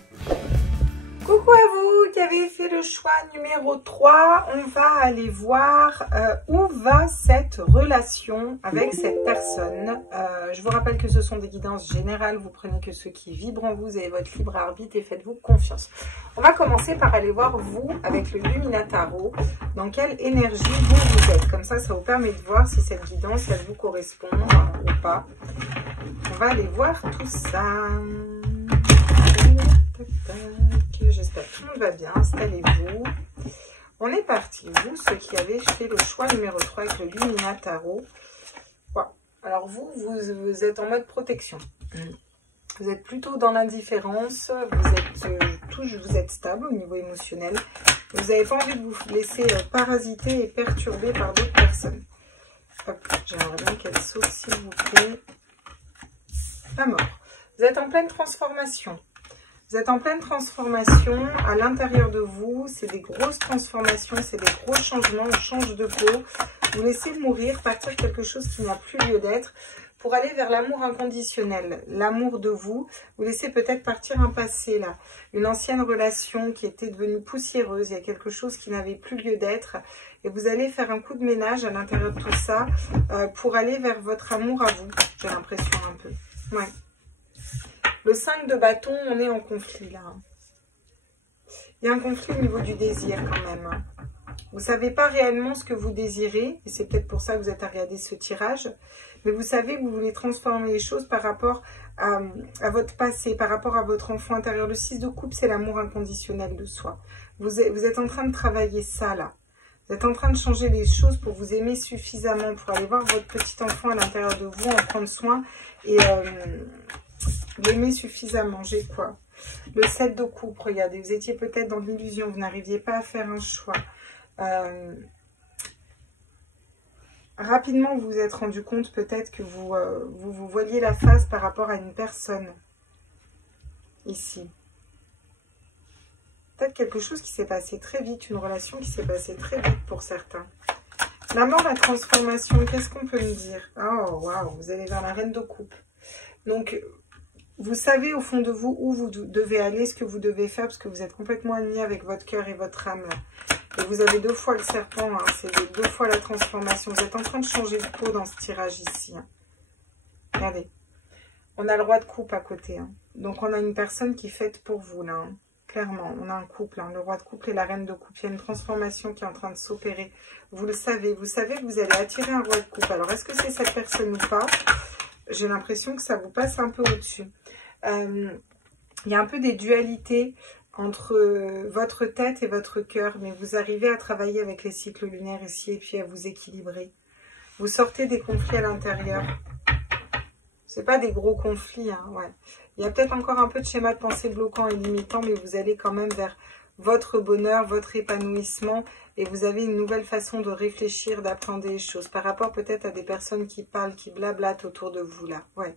Coucou à vous qui avez fait le choix numéro 3. On va aller voir où va cette relation avec cette personne. Je vous rappelle que ce sont des guidances générales. Vous prenez que ceux qui vibrent en vous. Vous avez votre libre arbitre et faites-vous confiance. On va commencer par aller voir vous avec le Lumina Tarot. Dans quelle énergie vous êtes. Comme ça, ça vous permet de voir si cette guidance, elle vous correspond ou pas. On va aller voir tout ça. J'espère que tout le monde va bien. Installez-vous. On est parti. Vous, ceux qui avez fait le choix numéro 3 avec le Lumina Tarot. Voilà. Alors vous êtes en mode protection. Vous êtes plutôt dans l'indifférence, vous êtes stable au niveau émotionnel. Vous n'avez pas envie de vous laisser parasiter et perturber par d'autres personnes. Hop, j'aimerais bien qu'elle saute, s'il vous plaît. La mort. Vous êtes en pleine transformation. Vous êtes en pleine transformation à l'intérieur de vous. C'est des grosses transformations, c'est des gros changements. On change de peau. Vous laissez mourir, partir quelque chose qui n'a plus lieu d'être pour aller vers l'amour inconditionnel, l'amour de vous. Vous laissez peut-être partir un passé là, une ancienne relation qui était devenue poussiéreuse. Il y a quelque chose qui n'avait plus lieu d'être. Et vous allez faire un coup de ménage à l'intérieur de tout ça pour aller vers votre amour à vous. J'ai l'impression un peu. Ouais. Le 5 de bâton, on est en conflit là. Il y a un conflit au niveau du désir quand même. Vous ne savez pas réellement ce que vous désirez. Et c'est peut-être pour ça que vous êtes à regarder ce tirage. Mais vous savez que vous voulez transformer les choses par rapport à votre passé, par rapport à votre enfant intérieur. Le 6 de coupe, c'est l'amour inconditionnel de soi. Vous êtes en train de travailler ça là. Vous êtes en train de changer les choses pour vous aimer suffisamment, pour aller voir votre petit enfant à l'intérieur de vous, en prendre soin et l'aimer suffisamment. J'ai quoi? Le 7 de coupe, regardez, vous étiez peut-être dans l'illusion, vous n'arriviez pas à faire un choix. Rapidement, vous vous êtes rendu compte peut-être que vous voiliez la face par rapport à une personne. Ici. Peut-être quelque chose qui s'est passé très vite, une relation qui s'est passée très vite pour certains. La mort, la transformation, qu'est-ce qu'on peut me dire? Oh, waouh, vous allez vers la reine de coupe. Donc, vous savez au fond de vous où vous devez aller, ce que vous devez faire, parce que vous êtes complètement aligné avec votre cœur et votre âme. Et vous avez 2 fois le serpent, hein, c'est 2 fois la transformation. Vous êtes en train de changer de peau dans ce tirage ici. Hein. Regardez, on a le roi de coupe à côté. Hein. Donc, on a une personne qui fête pour vous, là. Hein. Clairement, on a un couple, hein, le roi de couple et la reine de coupe. Il y a une transformation qui est en train de s'opérer. Vous le savez, vous savez que vous allez attirer un roi de coupe. Alors, est-ce que c'est cette personne ou pas? J'ai l'impression que ça vous passe un peu au-dessus. Il y a un peu des dualités entre votre tête et votre cœur, mais vous arrivez à travailler avec les cycles lunaires ici et puis à vous équilibrer. Vous sortez des conflits à l'intérieur. C'est pas des gros conflits, hein, ouais. Il y a peut-être encore un peu de schéma de pensée bloquant et limitant, mais vous allez quand même vers votre bonheur, votre épanouissement, et vous avez une nouvelle façon de réfléchir, d'apprendre les choses, par rapport peut-être à des personnes qui parlent, qui blablatent autour de vous, là, ouais.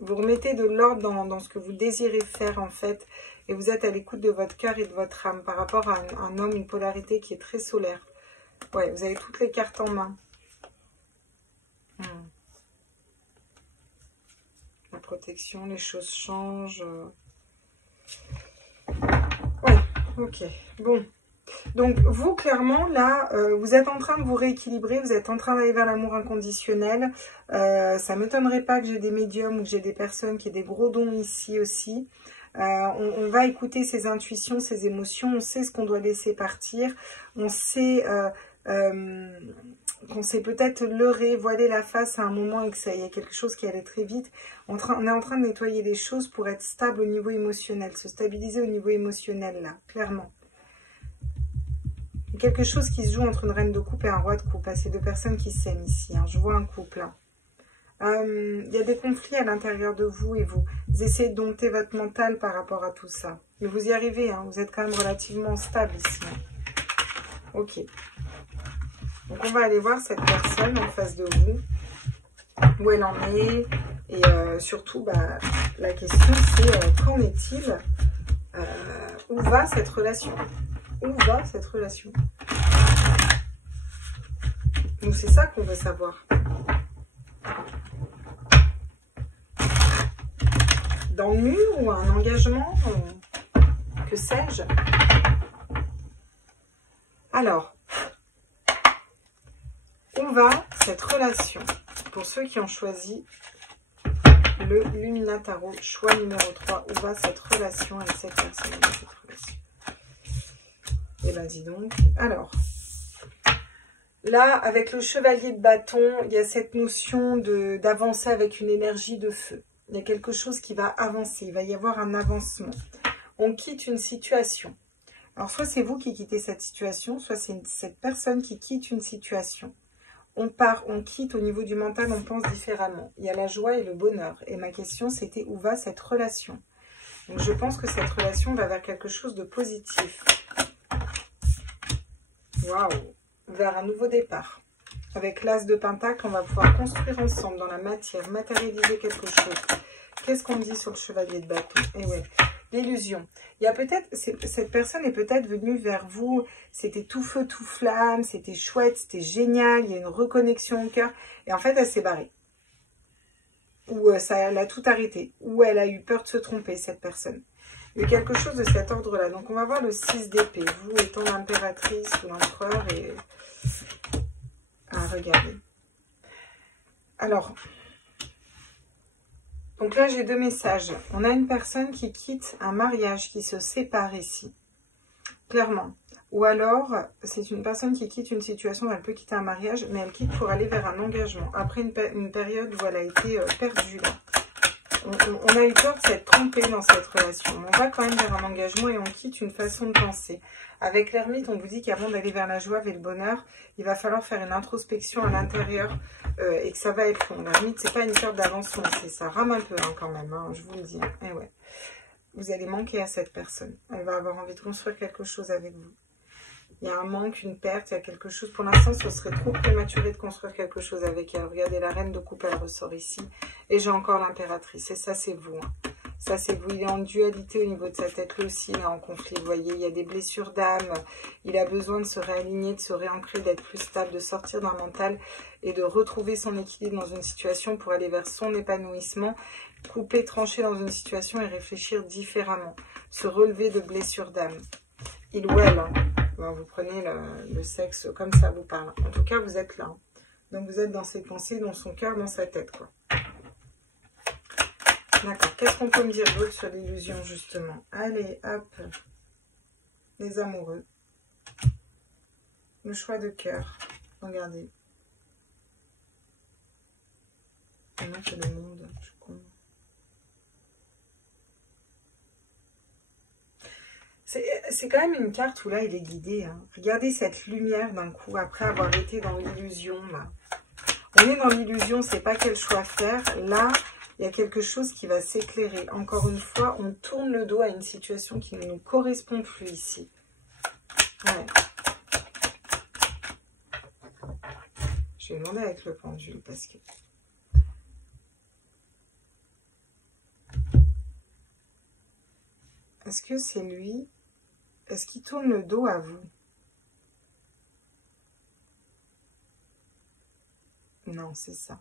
Vous remettez de l'ordre dans ce que vous désirez faire, en fait, et vous êtes à l'écoute de votre cœur et de votre âme, par rapport à un homme, une polarité qui est très solaire. Ouais, vous avez toutes les cartes en main. La protection, les choses changent. Ouais, ok. Bon. Donc, vous, clairement, là, vous êtes en train de vous rééquilibrer. Vous êtes en train d'aller vers l'amour inconditionnel. Ça ne m'étonnerait pas que j'ai des médiums ou que j'ai des personnes qui aient des gros dons ici aussi. On va écouter ses intuitions, ses émotions. On sait ce qu'on doit laisser partir. On sait... qu'on s'est peut-être leurré, voilé la face à un moment et que ça y a quelque chose qui allait très vite. On est en train de nettoyer les choses pour être stable au niveau émotionnel, se stabiliser au niveau émotionnel, là, clairement. Quelque chose qui se joue entre une reine de coupe et un roi de coupe. C'est 2 personnes qui s'aiment ici. Hein. Je vois un couple. Hein. Il y a des conflits à l'intérieur de vous et vous essayez de dompter votre mental par rapport à tout ça. Mais vous y arrivez. Hein. Vous êtes quand même relativement stable ici. Hein. Ok. Donc, on va aller voir cette personne en face de vous, où elle en est. Et surtout, bah, la question, c'est qu'en est-il? Où va cette relation? Où va cette relation? Donc, c'est ça qu'on veut savoir. Dans le mur ou un engagement? Que sais-je? Alors... Où va cette relation? Pour ceux qui ont choisi le Lumina Tarot, choix numéro 3, où va cette relation avec cette personne? Et ben dis donc. Alors, là, avec le chevalier de bâton, il y a cette notion d'avancer avec une énergie de feu. Il y a quelque chose qui va avancer, il va y avoir un avancement. On quitte une situation. Alors, soit c'est vous qui quittez cette situation, soit c'est cette personne qui quitte une situation. On part, on quitte, au niveau du mental, on pense différemment. Il y a la joie et le bonheur. Et ma question, c'était où va cette relation? Donc, je pense que cette relation va vers quelque chose de positif. Waouh! Vers un nouveau départ. Avec l'as de pentacle, on va pouvoir construire ensemble dans la matière, matérialiser quelque chose. Qu'est-ce qu'on dit sur le chevalier de bâton? Et ouais, l'illusion. Il y a peut-être, cette personne est peut-être venue vers vous, c'était tout feu, tout flamme, c'était chouette, c'était génial, il y a une reconnexion au cœur, et en fait, elle s'est barrée. Ou elle a tout arrêté, ou elle a eu peur de se tromper, cette personne. Il y a quelque chose de cet ordre-là. Donc, on va voir le 6 d'épée. Vous étant l'impératrice ou l'empereur et... Ah, regardez. Alors... Donc là, j'ai deux messages. On a une personne qui quitte un mariage, qui se sépare ici. Clairement. Ou alors, c'est une personne qui quitte une situation où elle peut quitter un mariage, mais elle quitte pour aller vers un engagement. Après une période où elle a été perdue, là. On a eu peur de s'être trompé dans cette relation. On va quand même vers un engagement et on quitte une façon de penser. Avec l'ermite, on vous dit qu'avant d'aller vers la joie et le bonheur, il va falloir faire une introspection à l'intérieur et que ça va être long. L'ermite, c'est pas une carte d'avancement, ça rame un peu quand même, hein, je vous le dis. Et ouais. Vous allez manquer à cette personne. Elle va avoir envie de construire quelque chose avec vous. Il y a un manque, une perte, il y a quelque chose. Pour l'instant, ce serait trop prématuré de construire quelque chose avec elle. Regardez, la reine de coupe, elle ressort ici. Et j'ai encore l'impératrice. Et ça, c'est vous. Hein. Ça, c'est vous. Il est en dualité au niveau de sa tête. Lui aussi, il est en conflit. Vous voyez, il y a des blessures d'âme. Il a besoin de se réaligner, de se réancrer, d'être plus stable, de sortir d'un mental et de retrouver son équilibre dans une situation pour aller vers son épanouissement. Couper, trancher dans une situation et réfléchir différemment. Se relever de blessures d'âme. Il ou elle, hein. Vous prenez le sexe comme ça vous parle. En tout cas, vous êtes là. Donc, vous êtes dans ses pensées, dans son cœur, dans sa tête, quoi. D'accord. Qu'est-ce qu'on peut me dire d'autre sur l'illusion, justement? Allez, hop. Les amoureux. Le choix de cœur. Regardez. Ah non, c'est le monde. Je suis con. C'est quand même une carte où là, il est guidé. Hein. Regardez cette lumière d'un coup, après avoir été dans l'illusion. On est dans l'illusion, c'est pas quel choix faire. Là, il y a quelque chose qui va s'éclairer. Encore une fois, on tourne le dos à une situation qui ne nous correspond plus ici. Ouais. Je vais demander avec le pendule parce que... Est-ce que c'est lui? Est-ce qu'il tourne le dos à vous? Non, c'est ça.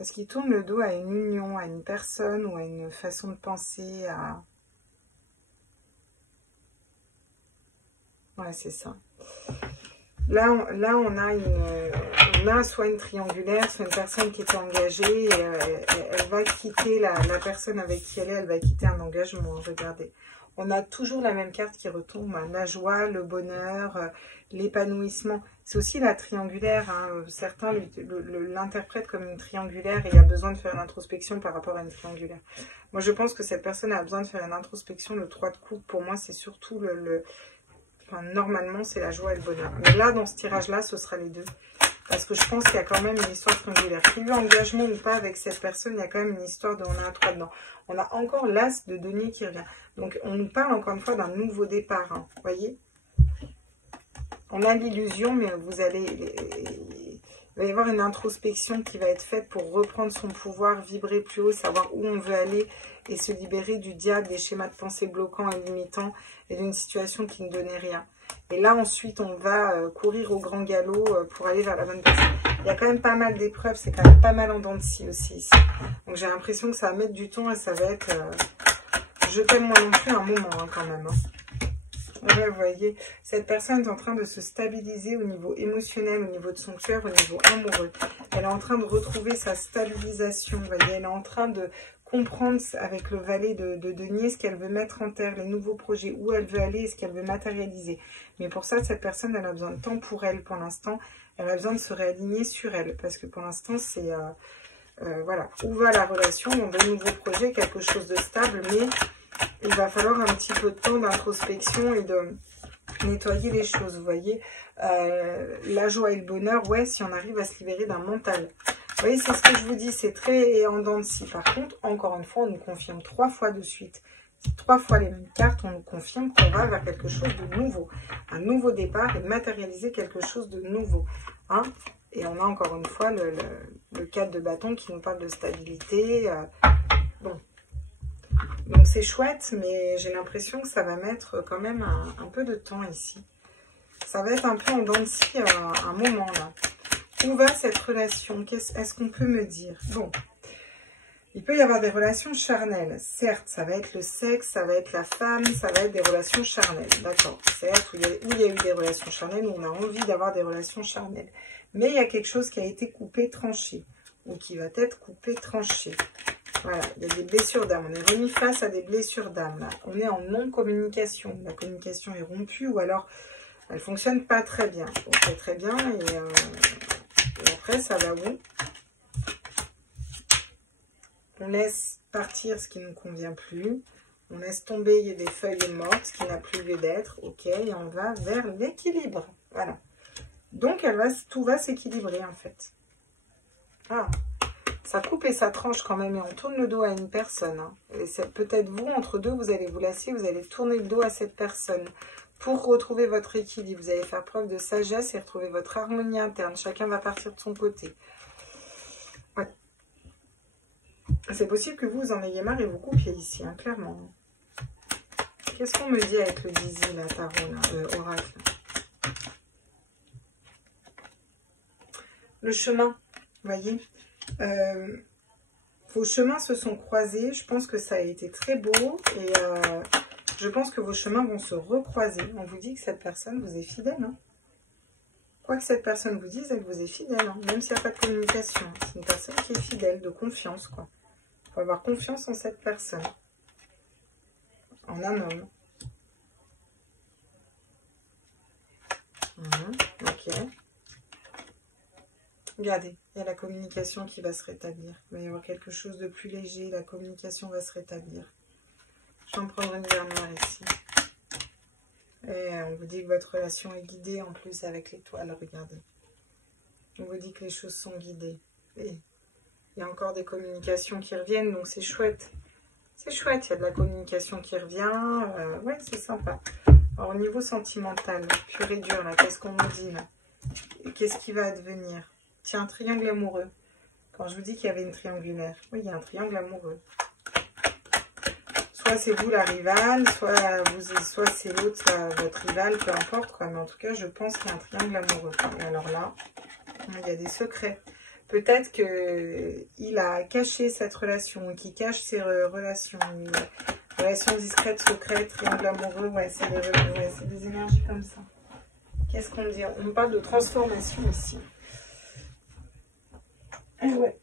Est-ce qu'il tourne le dos à une union, à une personne ou à une façon de penser, à... Ouais, c'est ça. Là, on a soit une triangulaire, soit une personne qui est engagée. Et, elle va quitter la personne avec qui elle va quitter un engagement. Regardez. On a toujours la même carte qui retombe. La joie, le bonheur, l'épanouissement. C'est aussi la triangulaire. Hein. Certains l'interprètent comme une triangulaire et il y a besoin de faire une introspection par rapport à une triangulaire. Moi, je pense que cette personne a besoin de faire une introspection. Le 3 de coupe, pour moi, c'est surtout Enfin, normalement, c'est la joie et le bonheur. Mais là, dans ce tirage-là, ce sera les deux. Parce que je pense qu'il y a quand même une histoire triangulaire. Qu'il y ait eu engagement ou pas avec cette personne, il y a quand même une histoire de... On a un 3 dedans. On a encore l'as de denier qui revient. Donc, on nous parle encore une fois d'un nouveau départ. Hein, vous voyez? On a l'illusion, mais vous allez... Il va y avoir une introspection qui va être faite pour reprendre son pouvoir, vibrer plus haut, savoir où on veut aller et se libérer du diable, des schémas de pensée bloquants et limitants et d'une situation qui ne donnait rien. Et là, ensuite, on va courir au grand galop pour aller vers la bonne personne. Il y a quand même pas mal d'épreuves, c'est quand même pas mal en dents de scie aussi ici. Donc, j'ai l'impression que ça va mettre du temps et ça va être... je t'aime moi non plus un moment hein, quand même. Hein. Ouais, vous voyez, cette personne est en train de se stabiliser au niveau émotionnel, au niveau de son cœur, au niveau amoureux. Elle est en train de retrouver sa stabilisation, vous voyez, elle est en train de comprendre avec le valet de denier ce qu'elle veut mettre en terre, les nouveaux projets, où elle veut aller et ce qu'elle veut matérialiser. Mais pour ça, cette personne, elle a besoin de temps pour elle pour l'instant. Elle a besoin de se réaligner sur elle, parce que pour l'instant, c'est... voilà, où va la relation, dans de nouveaux projets, quelque chose de stable, mais... Il va falloir un petit peu de temps d'introspection et nettoyer les choses, vous voyez. La joie et le bonheur, ouais, si on arrive à se libérer d'un mental. Vous voyez, c'est ce que je vous dis, c'est très en dents de scie. Par contre, encore une fois, on nous confirme 3 fois de suite. 3 fois les mêmes cartes, on nous confirme qu'on va vers quelque chose de nouveau. Un nouveau départ et matérialiser quelque chose de nouveau. Hein? Et on a encore une fois le 4 de bâton qui nous parle de stabilité. Bon. Donc c'est chouette, mais j'ai l'impression que ça va mettre quand même un peu de temps ici. Ça va être un peu en dents de scie un moment là. Où va cette relation? Est-ce qu'on peut me dire? Bon, il peut y avoir des relations charnelles. Certes, ça va être le sexe, ça va être la femme, ça va être des relations charnelles. D'accord, certes, où il y a eu des relations charnelles, où on a envie d'avoir des relations charnelles. Mais il y a quelque chose qui a été coupé, tranché, ou qui va être coupé, tranché. Voilà, il y a des blessures d'âme. On est remis face à des blessures d'âme. Là, on est en non-communication. La communication est rompue ou alors elle ne fonctionne pas très bien. Ok, très bien. Et après, ça va où? On laisse partir ce qui ne nous convient plus. On laisse tomber des feuilles mortes, ce qui n'a plus lieu d'être. Ok, et on va vers l'équilibre. Voilà. Donc, tout va s'équilibrer en fait. Ah, ça coupe et ça tranche quand même. Et on tourne le dos à une personne. Hein. Et c'est peut-être vous, entre deux, vous allez vous lasser. Vous allez tourner le dos à cette personne. Pour retrouver votre équilibre, vous allez faire preuve de sagesse et retrouver votre harmonie interne. Chacun va partir de son côté. Ouais. C'est possible que vous en ayez marre et vous coupiez ici, hein, clairement. Qu'est-ce qu'on me dit avec le Dizzy, là, tarot, là, oracle? Le chemin, vous voyez, vos chemins se sont croisés. Je pense que ça a été très beau et je pense que vos chemins vont se recroiser. On vous dit que cette personne vous est fidèle. Hein. Quoi que cette personne vous dise, elle vous est fidèle. Hein, même s'il n'y a pas de communication. C'est une personne qui est fidèle, de confiance. Quoi. Il faut avoir confiance en cette personne. En un homme. Ok. Regardez, il y a la communication qui va se rétablir. Il va y avoir quelque chose de plus léger. La communication va se rétablir. Je vais en prendre une dernière ici. Et on vous dit que votre relation est guidée en plus avec l'étoile. Regardez. On vous dit que les choses sont guidées. Et il y a encore des communications qui reviennent. Donc c'est chouette. C'est chouette. Il y a de la communication qui revient. Ouais, c'est sympa. Alors au niveau sentimental, pur et dur, là, qu'est-ce qu'on nous dit là? Qu'est-ce qui va advenir? Tiens, triangle amoureux. Quand je vous dis qu'il y avait une triangulaire. Oui, il y a un triangle amoureux. Soit c'est vous la rivale, soit c'est l'autre, votre rivale, peu importe. Quoi. Mais en tout cas, je pense qu'il y a un triangle amoureux. Et alors là, il y a des secrets. Peut-être qu'il a caché cette relation, qu'il cache ses relations. Relation discrète, secrète, triangle amoureux. Ouais, c'est des énergies comme ça. Qu'est-ce qu'on dit? On parle de transformation ici. Ouais.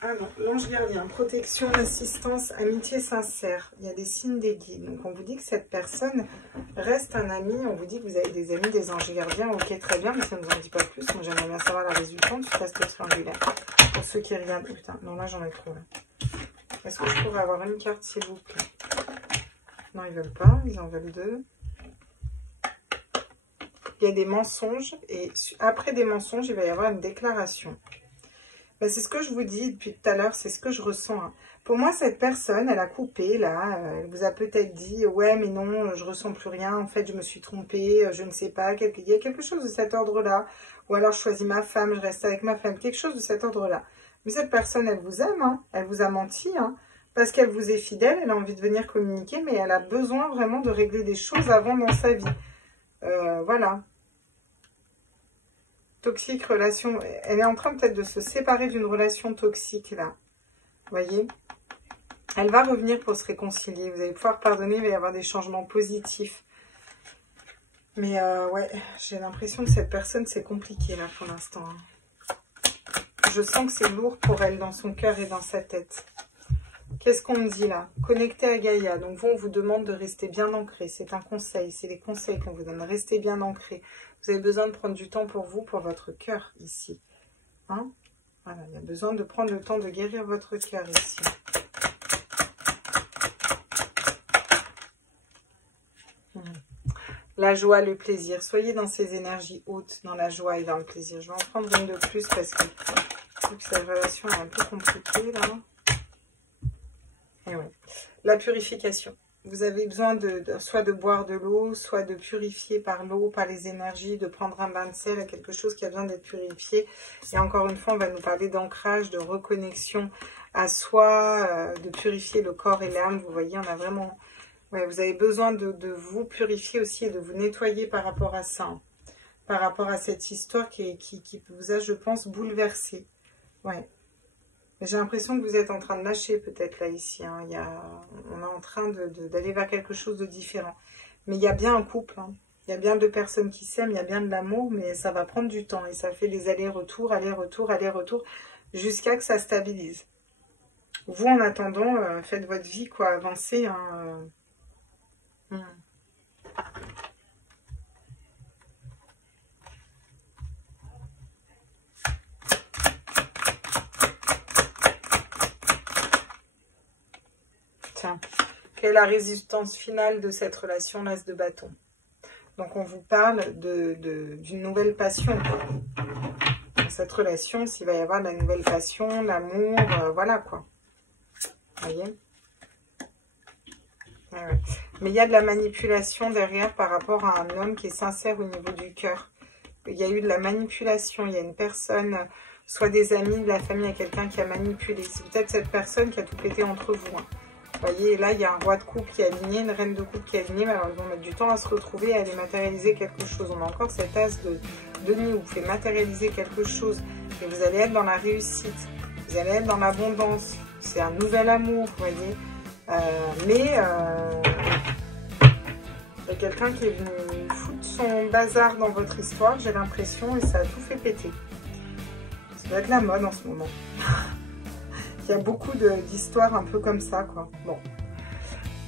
Ah non, l'ange gardien, protection, assistance, amitié sincère. Il y a des signes des guides. Donc, on vous dit que cette personne reste un ami. On vous dit que vous avez des amis, des anges gardiens. Ok, très bien, mais ça ne nous en dit pas plus. Moi, j'aimerais bien savoir la résultante suite à cette triangulaire. Pour ceux qui regardent. Putain, non, là, j'en ai trop. Est-ce que je pourrais avoir une carte, s'il vous plaît? Non, ils veulent pas. Ils en veulent 2. Il y a des mensonges. Et après des mensonges, il va y avoir une déclaration. Ben, c'est ce que je vous dis depuis tout à l'heure, c'est ce que je ressens. Hein. Pour moi, cette personne, elle a coupé, là, elle vous a peut-être dit, ouais, mais non, je ressens plus rien, en fait, je me suis trompée, je ne sais pas, il y a quelque chose de cet ordre-là, ou alors je choisis ma femme, je reste avec ma femme, quelque chose de cet ordre-là. Mais cette personne, elle vous aime, hein, elle vous a menti, hein, parce qu'elle vous est fidèle, elle a envie de venir communiquer, mais elle a besoin vraiment de régler des choses avant dans sa vie. Voilà. Toxique, relation, elle est en train peut-être de se séparer d'une relation toxique, là. Vous voyez? Elle va revenir pour se réconcilier. Vous allez pouvoir pardonner, il va y avoir des changements positifs. Mais ouais, j'ai l'impression que cette personne, c'est compliqué, là, pour l'instant. Hein. Je sens que c'est lourd pour elle, dans son cœur et dans sa tête. Qu'est-ce qu'on me dit, là? Connecté à Gaïa. Donc, vous, on vous demande de rester bien ancré. C'est un conseil, c'est les conseils qu'on vous donne. Restez bien ancré. Vous avez besoin de prendre du temps pour vous, pour votre cœur, ici. Hein? Voilà, il y a besoin de prendre le temps de guérir votre cœur, ici. la joie, le plaisir. Soyez dans ces énergies hautes, dans la joie et dans le plaisir. Je vais en prendre une de plus parce que je trouve que cette relation est un peu compliquée là. Et ouais. La purification. Vous avez besoin soit de boire de l'eau, soit de purifier par l'eau, par les énergies, de prendre un bain de sel, quelque chose qui a besoin d'être purifié. Et encore une fois, on va nous parler d'ancrage, de reconnexion à soi, de purifier le corps et l'âme. Vous voyez, on a vraiment... Ouais, vous avez besoin de vous purifier aussi et de vous nettoyer par rapport à ça. Hein. Par rapport à cette histoire qui vous a, je pense, bouleversé. Ouais. J'ai l'impression que vous êtes en train de lâcher peut-être là ici. Hein. On est en train d'aller vers quelque chose de différent. Mais il y a bien un couple. Hein. Il y a bien deux personnes qui s'aiment. Il y a bien de l'amour. Mais ça va prendre du temps. Et ça fait des allers-retours, allers-retours, allers-retours. Jusqu'à que ça stabilise. Vous, en attendant, faites votre vie, quoi. Avancez. Hein. Tiens, quelle est la résistance finale de cette relation, l'as de bâton? Donc, on vous parle d'une nouvelle passion. Dans cette relation, s'il va y avoir de la nouvelle passion, l'amour, voilà quoi. Vous voyez? Ouais. Mais il y a de la manipulation derrière par rapport à un homme qui est sincère au niveau du cœur. Il y a eu de la manipulation, il y a une personne, soit des amis, de la famille, il y a quelqu'un qui a manipulé. C'est peut-être cette personne qui a tout pété entre vous. Hein. Vous voyez, là, il y a un roi de coupe qui est aligné, une reine de coupe qui est alignée, mais alors ils vont mettre du temps à se retrouver et à aller matérialiser quelque chose. On a encore cet as de nuit où vous pouvez matérialiser quelque chose et vous allez être dans la réussite, vous allez être dans l'abondance. C'est un nouvel amour, vous voyez. Mais il y a quelqu'un qui est venu foutre son bazar dans votre histoire, j'ai l'impression, et ça a tout fait péter. Ça doit être la mode en ce moment. Il y a beaucoup d'histoires un peu comme ça, quoi. Bon.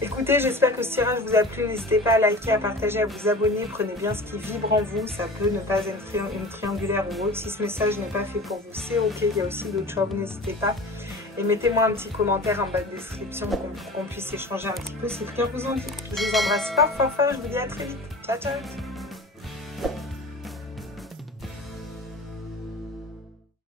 Écoutez, j'espère que ce tirage vous a plu. N'hésitez pas à liker, à partager, à vous abonner. Prenez bien ce qui vibre en vous. Ça peut ne pas être une triangulaire ou autre. Si ce message n'est pas fait pour vous, c'est ok. Il y a aussi d'autres choses. N'hésitez pas. Et mettez-moi un petit commentaire en bas de description pour qu'on puisse échanger un petit peu si le cœur vous en dit. Je vous embrasse fort, fort, fort. Je vous dis à très vite. Ciao, ciao.